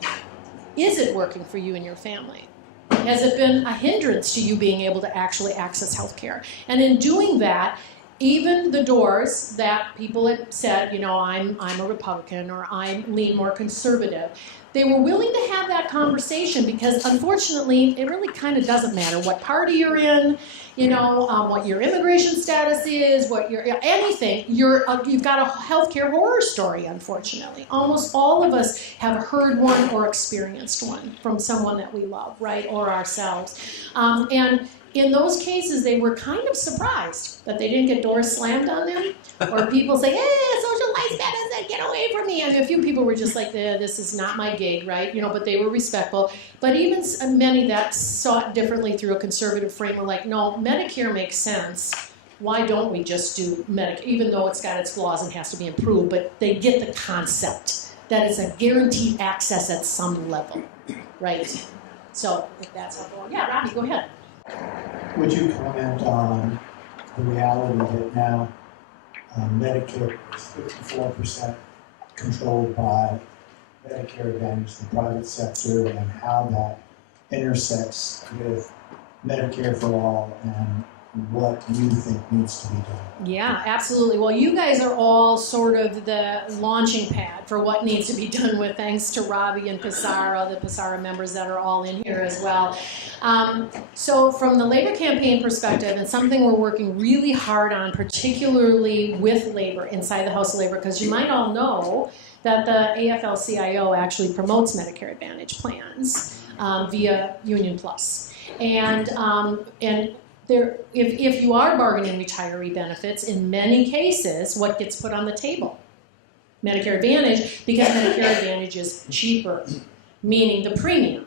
Is it working for you and your family? Has it been a hindrance to you being able to actually access healthcare? And in doing that, even the doors that people had said, you know, I'm a Republican or I lean more conservative, they were willing to have that conversation because unfortunately it really kind of doesn't matter what party you're in, you know, what your immigration status is, what your anything. You've got a healthcare horror story. Unfortunately, almost all of us have heard one or experienced one from someone that we love, right, or ourselves, and. In those cases, they were kind of surprised that they didn't get doors slammed on them, or people say, "Hey, social life status, get away from me." I mean, a few people were just like, "This is not my gig," right? You know, but they were respectful. But even many that saw it differently through a conservative frame were like, "No, Medicare makes sense. Why don't we just do Medicare, even though it's got its flaws and has to be improved?" But they get the concept that it's a guaranteed access at some level, right? So if that's helpful, yeah, Robbie, go ahead. Would you comment on the reality that now Medicare is 54% controlled by Medicare Advantage, the private sector, and how that intersects with Medicare for all and what you think needs to be done? Yeah, absolutely. Well, you guys are all sort of the launching pad for what needs to be done with, thanks to Robbie and Pissarra, the Pissarra members that are all in here as well. So from the labor campaign perspective, and something we're working really hard on, particularly with labor, inside the House of Labor, because you might all know that the AFL-CIO actually promotes Medicare Advantage plans via Union Plus. And there, if you are bargaining retiree benefits, in many cases, what gets put on the table? Medicare Advantage, because Medicare Advantage is cheaper, meaning the premium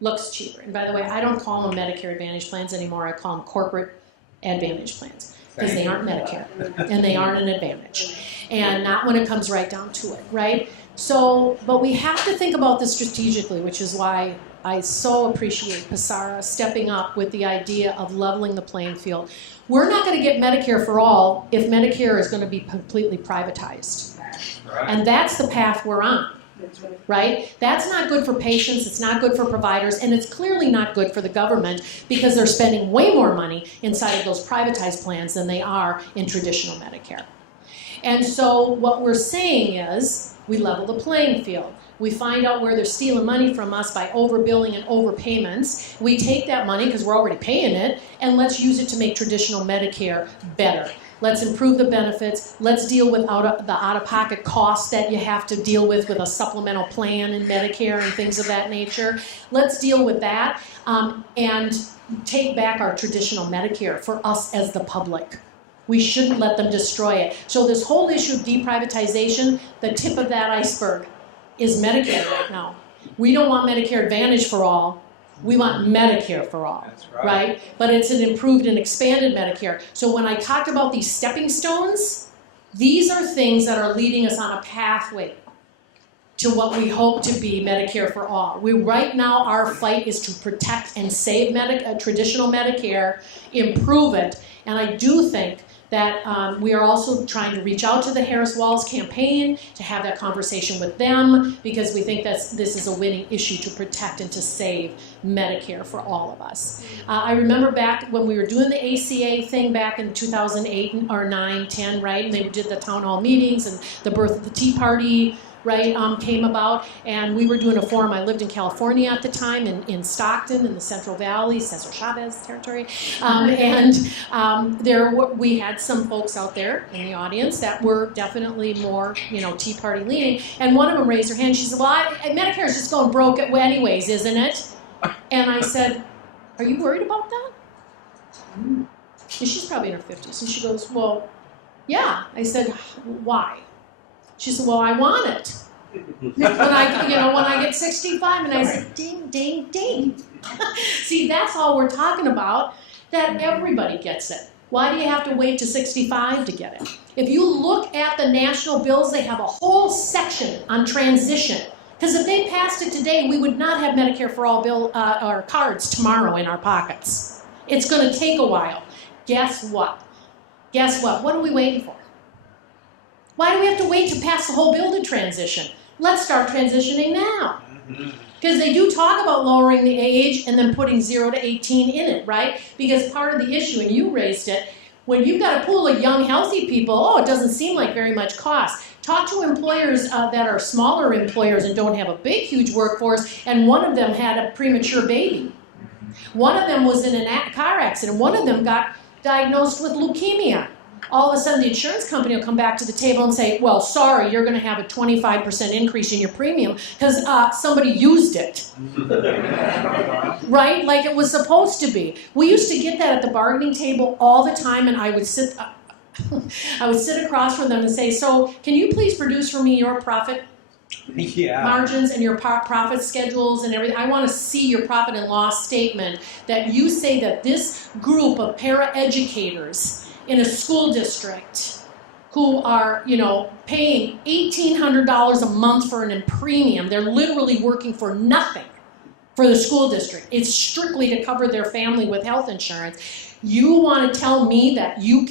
looks cheaper. And by the way, I don't call them Medicare Advantage plans anymore. I call them corporate Advantage plans because they aren't Medicare and they aren't an Advantage. And not when it comes right down to it, right? So, but we have to think about this strategically, which is why I so appreciate Pissarra stepping up with the idea of leveling the playing field. We're not going to get Medicare for all if Medicare is going to be completely privatized. Right. And that's the path we're on, right? That's not good for patients, it's not good for providers, and it's clearly not good for the government because they're spending way more money inside of those privatized plans than they are in traditional Medicare. And so what we're saying is we level the playing field. We find out where they're stealing money from us by overbilling and overpayments. We take that money, because we're already paying it, and let's use it to make traditional Medicare better. Let's improve the benefits. Let's deal with the out-of-pocket costs that you have to deal with a supplemental plan in Medicare and things of that nature. Let's deal with that and take back our traditional Medicare for us as the public. We shouldn't let them destroy it. So this whole issue of deprivatization, the tip of that iceberg is Medicare right now. We don't want Medicare Advantage for all. We want Medicare for all. That's right? But it's an improved and expanded Medicare. So when I talked about these stepping stones, these are things that are leading us on a pathway to what we hope to be Medicare for all. Right now, our fight is to protect and save traditional Medicare, improve it, and I do think that we are also trying to reach out to the Harris-Walz campaign to have that conversation with them because we think that this is a winning issue to protect and to save Medicare for all of us. I remember back when we were doing the ACA thing back in 2008 or 9, 10, right? And they did the town hall meetings and the birth of the Tea Party, right, came about, and we were doing a forum. I lived in California at the time, in Stockton, in the Central Valley, Cesar Chavez territory, we had some folks out there in the audience that were definitely more, Tea Party leaning, and one of them raised her hand. She said, "Well, Medicare is just going broke anyways, isn't it?" And I said, "Are you worried about that?" And she's probably in her 50s, and she goes, "Well, yeah." I said, "Why?" She said, "Well, I want it. when I get 65." And I said, "Ding, ding, ding." See, that's all we're talking about, that everybody gets it. Why do you have to wait to 65 to get it? If you look at the national bills, they have a whole section on transition. Because if they passed it today, we would not have Medicare for all or cards tomorrow in our pockets. It's going to take a while. Guess what? What are we waiting for? Why do we have to wait to pass the whole bill to transition? Let's start transitioning now. Because they do talk about lowering the age and then putting 0 to 18 in it, right? Because part of the issue, and you raised it, When you've got a pool of young, healthy people, oh, it doesn't seem like very much cost. Talk to employers that are smaller employers and don't have a big, huge workforce, and one of them had a premature baby. One of them was in a car accident. One of them got diagnosed with leukemia. All of a sudden, the insurance company will come back to the table and say, well, sorry, you're going to have a 25% increase in your premium because somebody used it. Right? Like it was supposed to be. We used to get that at the bargaining table all the time, and I would sit across from them and say, so can you please produce for me your profit margins and your profit schedules and everything? I want to see your profit and loss statement that you say that this group of paraeducators in a school district who are, paying $1,800 a month for an premium, they're literally working for nothing for the school district. It's strictly to cover their family with health insurance. You want to tell me that you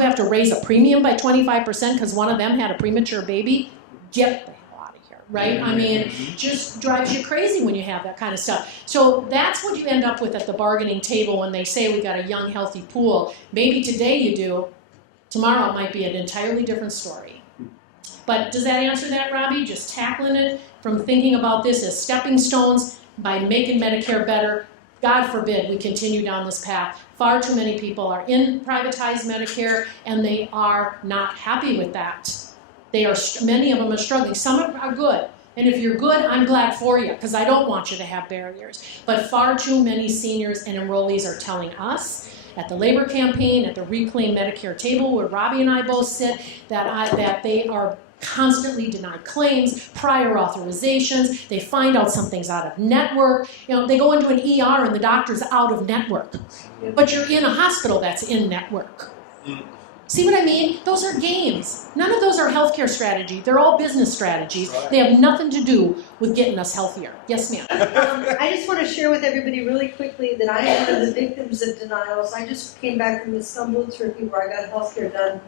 have to raise a premium by 25% because one of them had a premature baby? Get the hell out of here, right? I mean, just drives you crazy when you have that kind of stuff. So that's what you end up with at the bargaining table when they say we got a young, healthy pool. Maybe today you do. Tomorrow it might be an entirely different story. But does that answer that, Robbie? Just tackling it from thinking about this as stepping stones by making Medicare better. God forbid we continue down this path. Far too many people are in privatized Medicare, and they are not happy with that. Many of them are struggling. Some are good. And if you're good, I'm glad for you, because I don't want you to have barriers. But far too many seniors and enrollees are telling us at the labor campaign, at the Reclaim Medicare table, where Robbie and I both sit, that they are constantly denied claims, prior authorizations. They find out something's out of network. They go into an ER and the doctor's out of network. But you're in a hospital that's in network. See what I mean? Those are games. None of those are healthcare strategy. They're all business strategies. Right. They have nothing to do with getting us healthier. Yes, ma'am. I just want to share with everybody really quickly that I am one of the victims of denials. I just came back from Istanbul, Turkey, where I got healthcare done.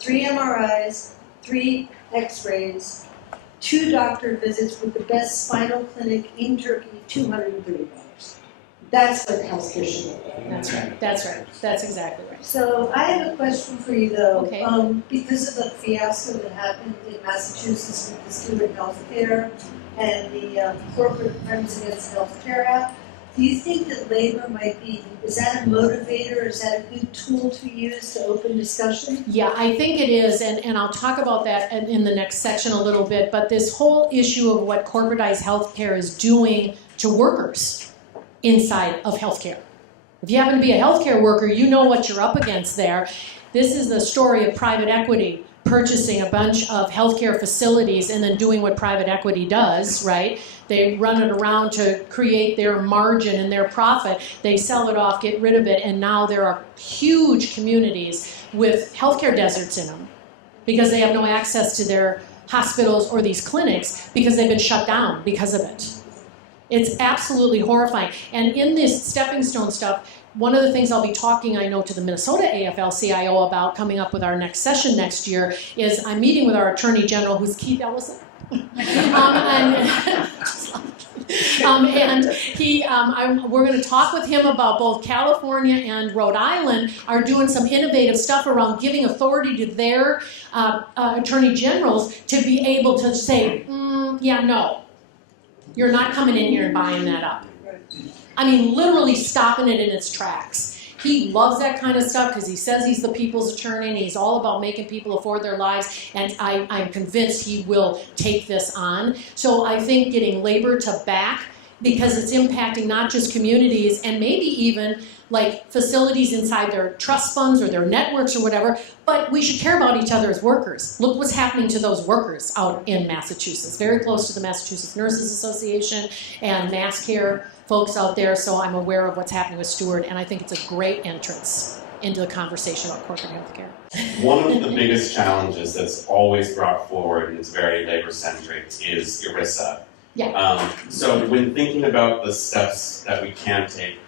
3 MRIs, 3 X-rays, 2 doctor visits with the best spinal clinic in Turkey, $230. That's what healthcare should look like. That's right. That's right. That's exactly right. So I have a question for you, though. Okay. Because of the fiasco that happened in Massachusetts with the student health care and the corporate Friends Against Healthcare Act, do you think that labor might be, is that a motivator? Is that a good tool to use to open discussion? Yeah, I think it is, and I'll talk about that in the next section a little bit, but this whole issue of what corporatized healthcare is doing to workers inside of healthcare. If you happen to be a healthcare worker, you know what you're up against there. This is the story of private equity purchasing a bunch of healthcare facilities and then doing what private equity does, right? They run it around to create their margin and their profit. They sell it off, get rid of it, and now there are huge communities with healthcare deserts in them because they have no access to their hospitals or these clinics because they've been shut down because of it. It's absolutely horrifying. And in this stepping stone stuff, one of the things I'll be talking, I know, to the Minnesota AFL-CIO about coming up with our next session next year is I'm meeting with our Attorney General, who's Keith Ellison. We're going to talk with him about both California and Rhode Island are doing some innovative stuff around giving authority to their attorney generals to be able to say, yeah, no, you're not coming in here and buying that up. I mean, literally stopping it in its tracks. He loves that kind of stuff because he says he's the people's attorney and he's all about making people afford their lives, and I'm convinced he will take this on. So I think getting labor to back, because it's impacting not just communities and maybe even like facilities inside their trust funds or their networks or whatever, but we should care about each other as workers. Look what's happening to those workers out in Massachusetts, very close to the Massachusetts Nurses Association and MassCare folks out there, so I'm aware of what's happening with Steward, and I think it's a great entrance into the conversation about corporate health care. One of the biggest challenges that's always brought forward, and it's very labor-centric, is ERISA. Yeah. So when thinking about the steps that we can take,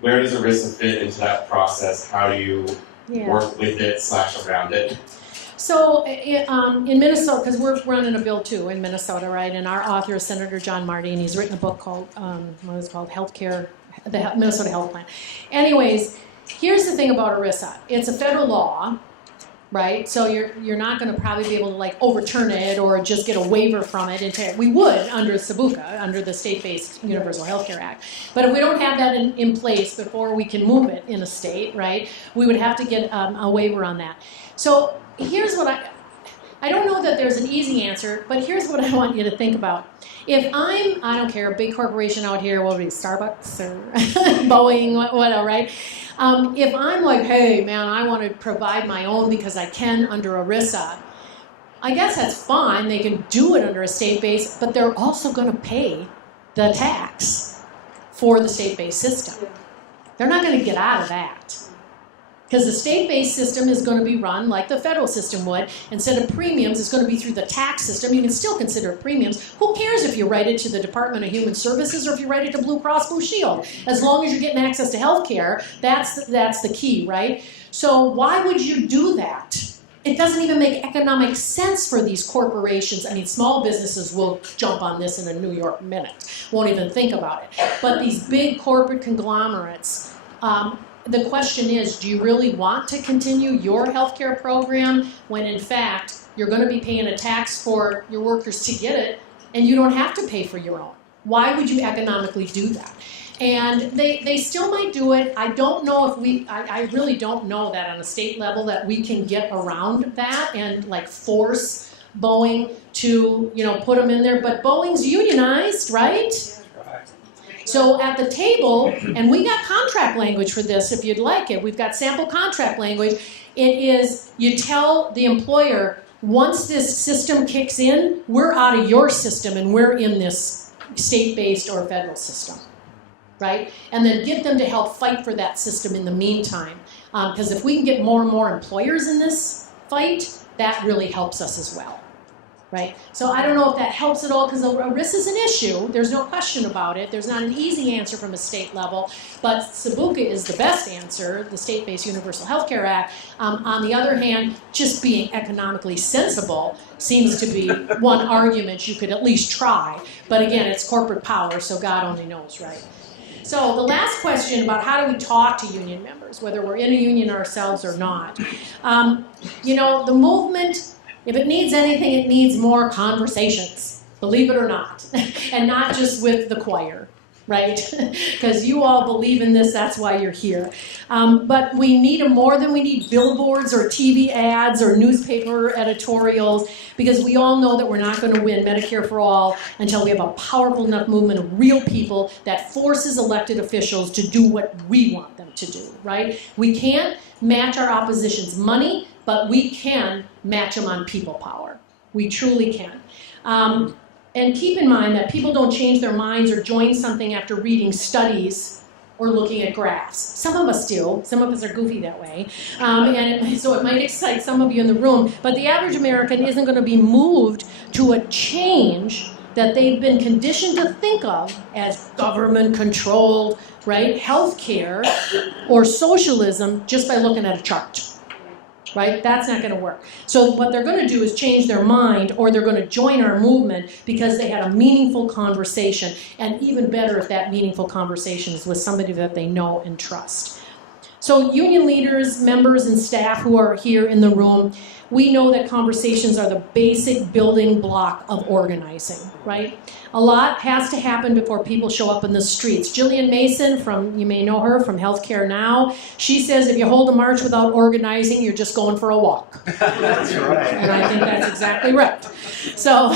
where does ERISA fit into that process? How do you work with it / around it? So in Minnesota, because we're running a bill too in Minnesota, right? And our author is Senator John Marty, and he's written a book called, what is it called, Healthcare, the Minnesota Health Plan. Anyways, Here's the thing about ERISA. It's a federal law, right? So you're not going to probably be able to like overturn it or just get a waiver from it. We would under SABUCA, under the State-Based Universal Health Care Act. But if we don't have that in place before we can move it in a state, right, we would have to get a waiver on that. So here's what I don't know that there's an easy answer, but here's what I want you to think about. If I don't care, a big corporation out here, what would it be, Starbucks or Boeing, whatever, right? If I'm like, hey, man, I want to provide my own because I can under ERISA, I guess that's fine. They can do it under a state base, but they're also going to pay the tax for the state-based system. They're not going to get out of that. Because the state-based system is going to be run like the federal system would. Instead of premiums, it's going to be through the tax system. You can still consider it premiums. Who cares if you write it to the Department of Human Services or if you write it to Blue Cross Blue Shield? As long as you're getting access to health care, that's the key, right? So why would you do that? It doesn't even make economic sense for these corporations. I mean, small businesses will jump on this in a New York minute. Won't even think about it. But these big corporate conglomerates, the question is, do you really want to continue your healthcare program when in fact you're going to be paying a tax for your workers to get it and you don't have to pay for your own? Why would you economically do that? And they still might do it. I don't know if I really don't know that on a state level that we can get around that and like force Boeing to, put them in there. But Boeing's unionized, right? So at the table, and we got contract language for this if you'd like it. We've got sample contract language. It is, you tell the employer, once this system kicks in, we're out of your system and we're in this state-based or federal system, right? And then get them to help fight for that system in the meantime. Because if we can get more and more employers in this fight, that really helps us as well. Right? So I don't know if that helps at all because ERISA is an issue. There's no question about it. There's not an easy answer from a state level, but SABUCA is the best answer, the State-Based Universal Health Care Act. On the other hand, just being economically sensible seems to be one argument you could at least try. But again, it's corporate power, so God only knows, right? So the last question about how do we talk to union members, whether we're in a union ourselves or not. The movement, if it needs anything, it needs more conversations, believe it or not, and not just with the choir, right? Because you all believe in this, that's why you're here. But we need more than we need billboards or TV ads or newspaper editorials, because we all know that we're not going to win Medicare for all until we have a powerful enough movement of real people that forces elected officials to do what we want them to do, right? We can't match our opposition's money, but we can match them on people power. We truly can. And keep in mind that people don't change their minds or join something after reading studies or looking at graphs. Some of us do. Some of us are goofy that way. So it might excite some of you in the room, but the average American isn't going to be moved to a change that they've been conditioned to think of as government-controlled, right, healthcare or socialism just by looking at a chart. Right? That's not going to work. So what they're going to do is change their mind, or they're going to join our movement because they had a meaningful conversation, and even better if that meaningful conversation is with somebody that they know and trust. So union leaders, members, and staff who are here in the room, we know that conversations are the basic building block of organizing, right? A lot has to happen before people show up in the streets. Jillian Mason, you may know her from Healthcare Now, she says if you hold a march without organizing, you're just going for a walk. That's right. And I think that's exactly right. So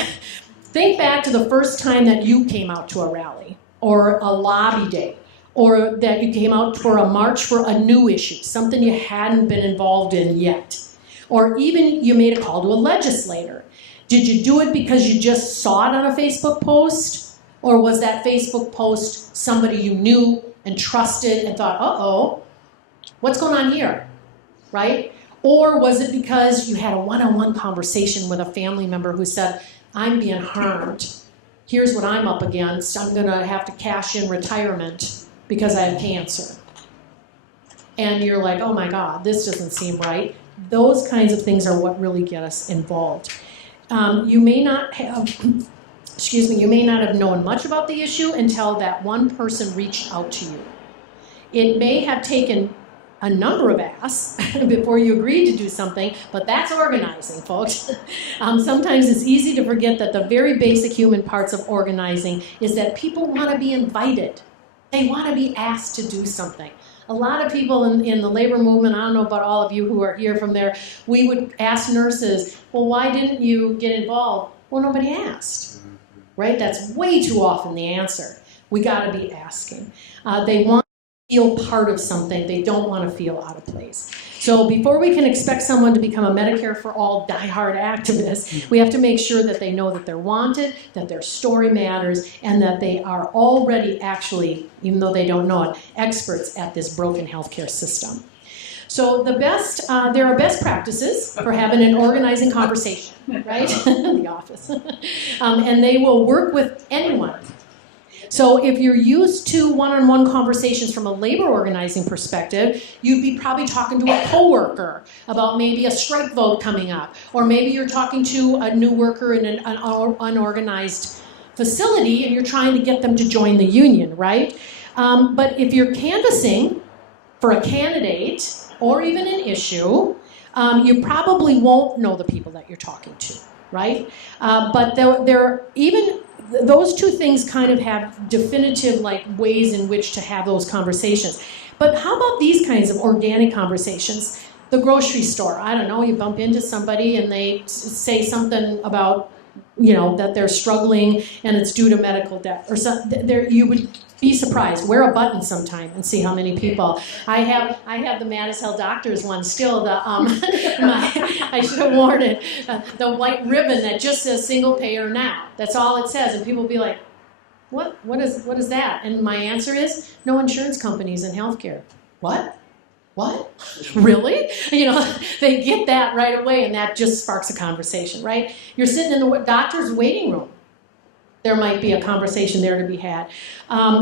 think back to the first time that you came out to a rally or a lobby day, or that you came out for a march for a new issue, something you hadn't been involved in yet. Or even you made a call to a legislator. Did you do it because you just saw it on a Facebook post? Or was that Facebook post somebody you knew and trusted and thought, uh-oh, what's going on here, right? Or was it because you had a one-on-one conversation with a family member who said, I'm being harmed. Here's what I'm up against. I'm going to have to cash in retirement because I have cancer. And you're like, oh my God, this doesn't seem right. Those kinds of things are what really get us involved. You may not have known much about the issue until that one person reached out to you. It may have taken a number of asks before you agree to do something, but that's organizing, folks. Sometimes it's easy to forget that the very basic human parts of organizing is that people want to be invited. They want to be asked to do something. A lot of people in the labor movement, I don't know about all of you who are here from there, we would ask nurses, well, why didn't you get involved? Well, nobody asked, right? That's way too often the answer. We got to be asking. They want to feel part of something. They don't want to feel out of place. So before we can expect someone to become a Medicare for All diehard activist, we have to make sure that they know that they're wanted, that their story matters, and that they are already actually, even though they don't know it, experts at this broken healthcare system. So there are best practices for having an organizing conversation, right? The office. And they will work with anyone. So if you're used to one-on-one conversations from a labor organizing perspective, you'd be probably talking to a coworker about maybe a strike vote coming up, or maybe you're talking to a new worker in an unorganized facility and you're trying to get them to join the union, right? But if you're canvassing for a candidate or even an issue, you probably won't know the people that you're talking to, right? But those two things kind of have definitive ways in which to have those conversations. But how about these kinds of organic conversations? The grocery store, I don't know, you bump into somebody and they say something about, that they're struggling and it's due to medical debt or something. You would be surprised. Wear a button sometime and see how many people. I have the Mad as Hell Doctors one still. I should have worn it. The white ribbon that just says single payer now. That's all it says, and people will be like, "What? What is that?" And my answer is, no insurance companies in healthcare. What? Really? They get that right away, and that just sparks a conversation, right? You're sitting in the doctor's waiting room. There might be a conversation there to be had.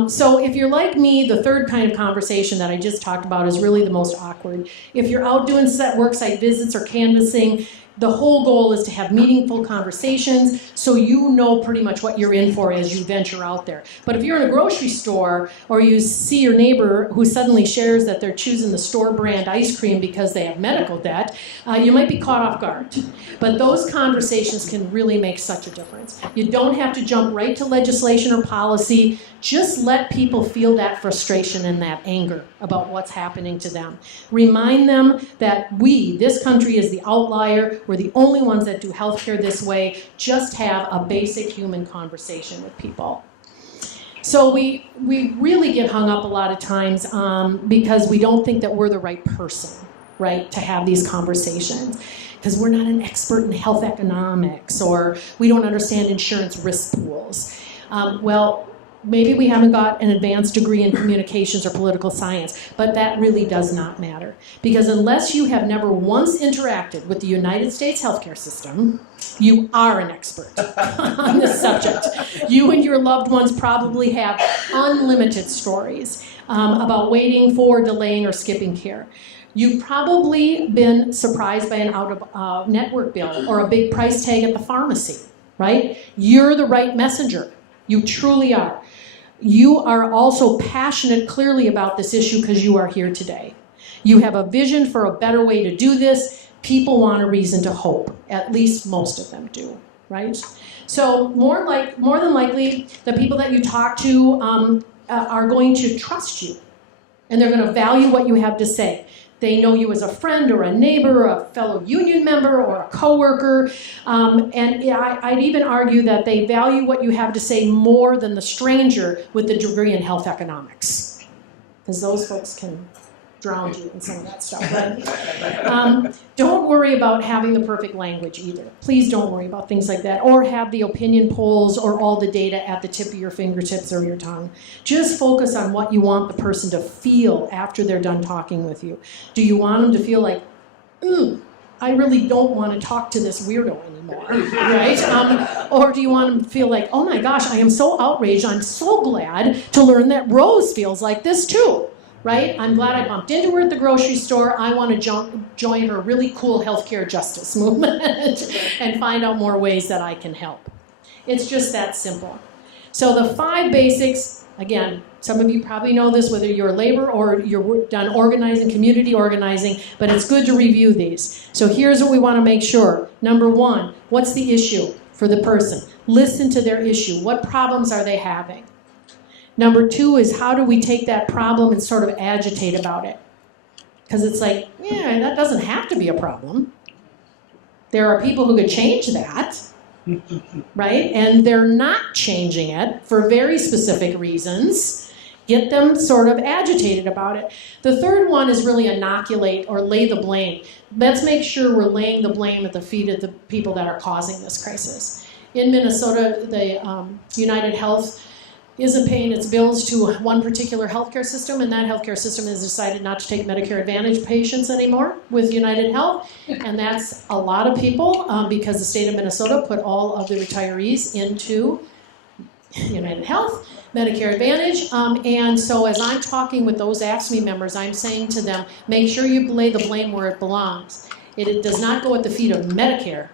So if you're like me, the third kind of conversation that I just talked about is really the most awkward. If you're out doing worksite visits or canvassing, the whole goal is to have meaningful conversations so you know pretty much what you're in for as you venture out there. But if you're in a grocery store or you see your neighbor who suddenly shares that they're choosing the store brand ice cream because they have medical debt, you might be caught off guard. But those conversations can really make such a difference. You don't have to jump right to legislation or policy. Just let people feel that frustration and that anger about what's happening to them. Remind them that this country is the outlier. We're the only ones that do healthcare this way. Just have a basic human conversation with people. So we really get hung up a lot of times because we don't think that we're the right person, right, to have these conversations. Because we're not an expert in health economics, or we don't understand insurance risk pools. Maybe we haven't got an advanced degree in communications or political science, but that really does not matter. Because unless you have never once interacted with the United States healthcare system, you are an expert on this subject. You and your loved ones probably have unlimited stories about waiting for, delaying, or skipping care. You've probably been surprised by an out-of-network bill or a big price tag at the pharmacy, right? You're the right messenger. You truly are. You are also passionate clearly about this issue because you are here today. You have a vision for a better way to do this. People want a reason to hope. At least most of them do, right? So more than likely, the people that you talk to are going to trust you, and they're going to value what you have to say. They know you as a friend or a neighbor, or a fellow union member, or a coworker. I'd even argue that they value what you have to say more than the stranger with the degree in health economics. Because those folks can drown you in some of that stuff, right? Don't worry about having the perfect language either. Please don't worry about things like that, or have the opinion polls or all the data at the tip of your fingertips or your tongue. Just focus on what you want the person to feel after they're done talking with you. Do you want them to feel like, I really don't want to talk to this weirdo anymore, right? Or do you want them to feel like, oh my gosh, I am so outraged, I'm so glad to learn that Rose feels like this too. Right? I'm glad I bumped into her at the grocery store. I want to join her really cool healthcare justice movement and find out more ways that I can help. It's just that simple. So the 5 basics Again, some of you probably know this, whether you're labor or you're done organizing, community organizing, but it's good to review these. So here's what we want to make sure. Number one, what's the issue for the person? Listen to their issue. What problems are they having? Number two is, how do we take that problem and sort of agitate about it? Because it's like, yeah, that doesn't have to be a problem. There are people who could change that. Right? And they're not changing it for very specific reasons. Get them sort of agitated about it. The third one is really inoculate or lay the blame. Let's make sure we're laying the blame at the feet of the people that are causing this crisis. In Minnesota, the United Health isn't paying its bills to one particular healthcare system, and that healthcare system has decided not to take Medicare Advantage patients anymore with United Health, and that's a lot of people because the state of Minnesota put all of the retirees into United Health, Medicare Advantage, and so as I'm talking with those AFSCME members, I'm saying to them, make sure you lay the blame where it belongs. It does not go at the feet of Medicare.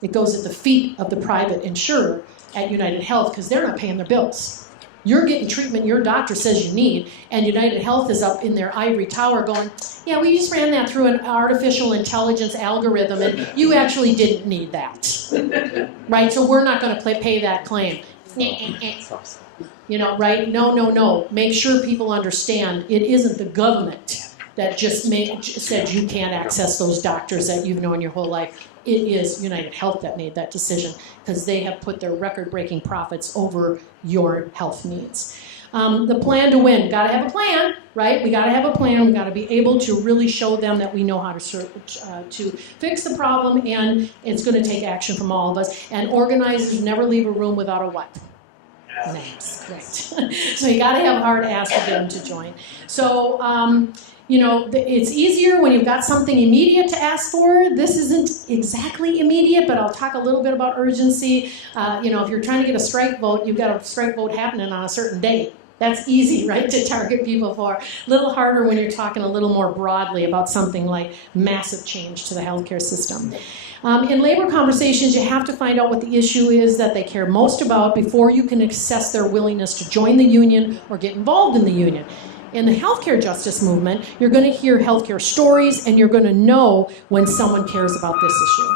It goes at the feet of the private insurer at United Health because they're not paying their bills. You're getting treatment your doctor says you need, and United Health is up in their ivory tower going, yeah, we just ran that through an artificial intelligence algorithm, and you actually didn't need that. Right? So we're not going to pay that claim. You know, right? No. Make sure people understand it isn't the government that just said you can't access those doctors that you've known your whole life. It is United Health that made that decision because they have put their record-breaking profits over your health needs. The plan to win. Got to have a plan, right? We got to have a plan. We got to be able to really show them that we know how to fix the problem, and it's going to take action from all of us. And organizers never leave a room without a what? Names, right. So you got to have hard ass to get them to join. So, you know, it's easier when you've got something immediate to ask for. This isn't exactly immediate, but I'll talk a little bit about urgency. You know, if you're trying to get a strike vote, you've got a strike vote happening on a certain date. That's easy, right, to target people for. A little harder when you're talking a little more broadly about something like massive change to the healthcare system. In labor conversations, you have to find out what the issue is that they care most about before you can assess their willingness to join the union or get involved in the union. In the healthcare justice movement, you're going to hear healthcare stories, and you're going to know when someone cares about this issue.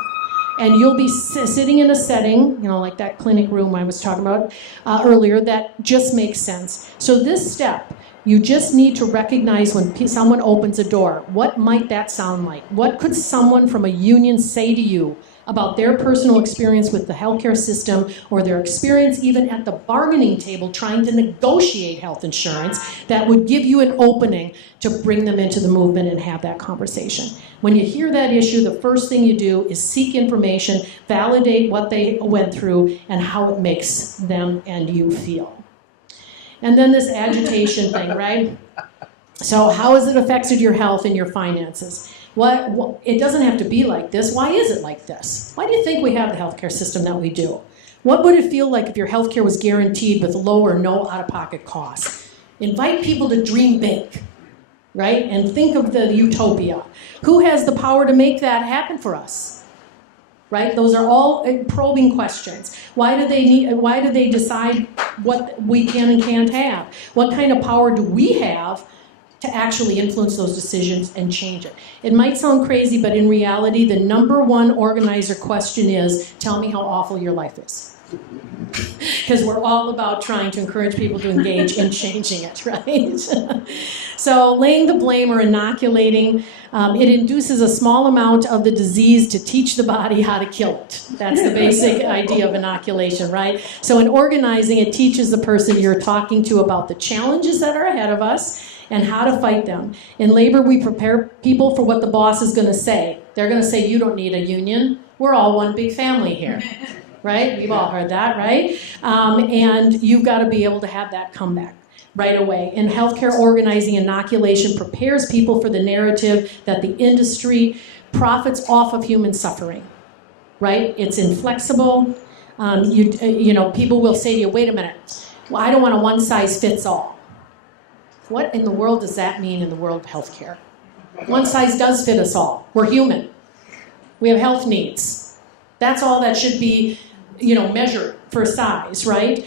And you'll be sitting in a setting, you know, like that clinic room I was talking about earlier, that just makes sense. So this step, you just need to recognize when someone opens a door. What might that sound like? What could someone from a union say to you about their personal experience with the healthcare system, or their experience even at the bargaining table trying to negotiate health insurance, that would give you an opening to bring them into the movement and have that conversation. When you hear that issue, the first thing you do is seek information, validate what they went through and how it makes them and you feel. And then this agitation thing, right? So how has it affected your health and your finances? It doesn't have to be like this. Why is it like this? Why do you think we have the healthcare system that we do? What would it feel like if your healthcare was guaranteed with low or no out-of-pocket costs? Invite people to dream big, right? And think of the utopia. Who has the power to make that happen for us? Right? Those are all probing questions. Why do they decide what we can and can't have? What kind of power do we have to actually influence those decisions and change it? It might sound crazy, but in reality, the number one organizer question is, tell me how awful your life is. Because we're all about trying to encourage people to engage in changing it, right? So laying the blame or inoculating, it induces a small amount of the disease to teach the body how to kill it. That's the basic idea of inoculation, right? So in organizing, it teaches the person you're talking to about the challenges that are ahead of us and how to fight them. In labor, we prepare people for what the boss is going to say. They're going to say, you don't need a union. We're all one big family here. Right? We've all heard that, right? And you've got to be able to have that comeback right away. In healthcare organizing, inoculation prepares people for the narrative that the industry profits off of human suffering, right? It's inflexible. You know, people will say to you, wait a minute, well, I don't want a one-size-fits-all. What in the world does that mean in the world of healthcare? One size does fit us all. We're human. We have health needs. That's all that should be, you know, measured for size, right?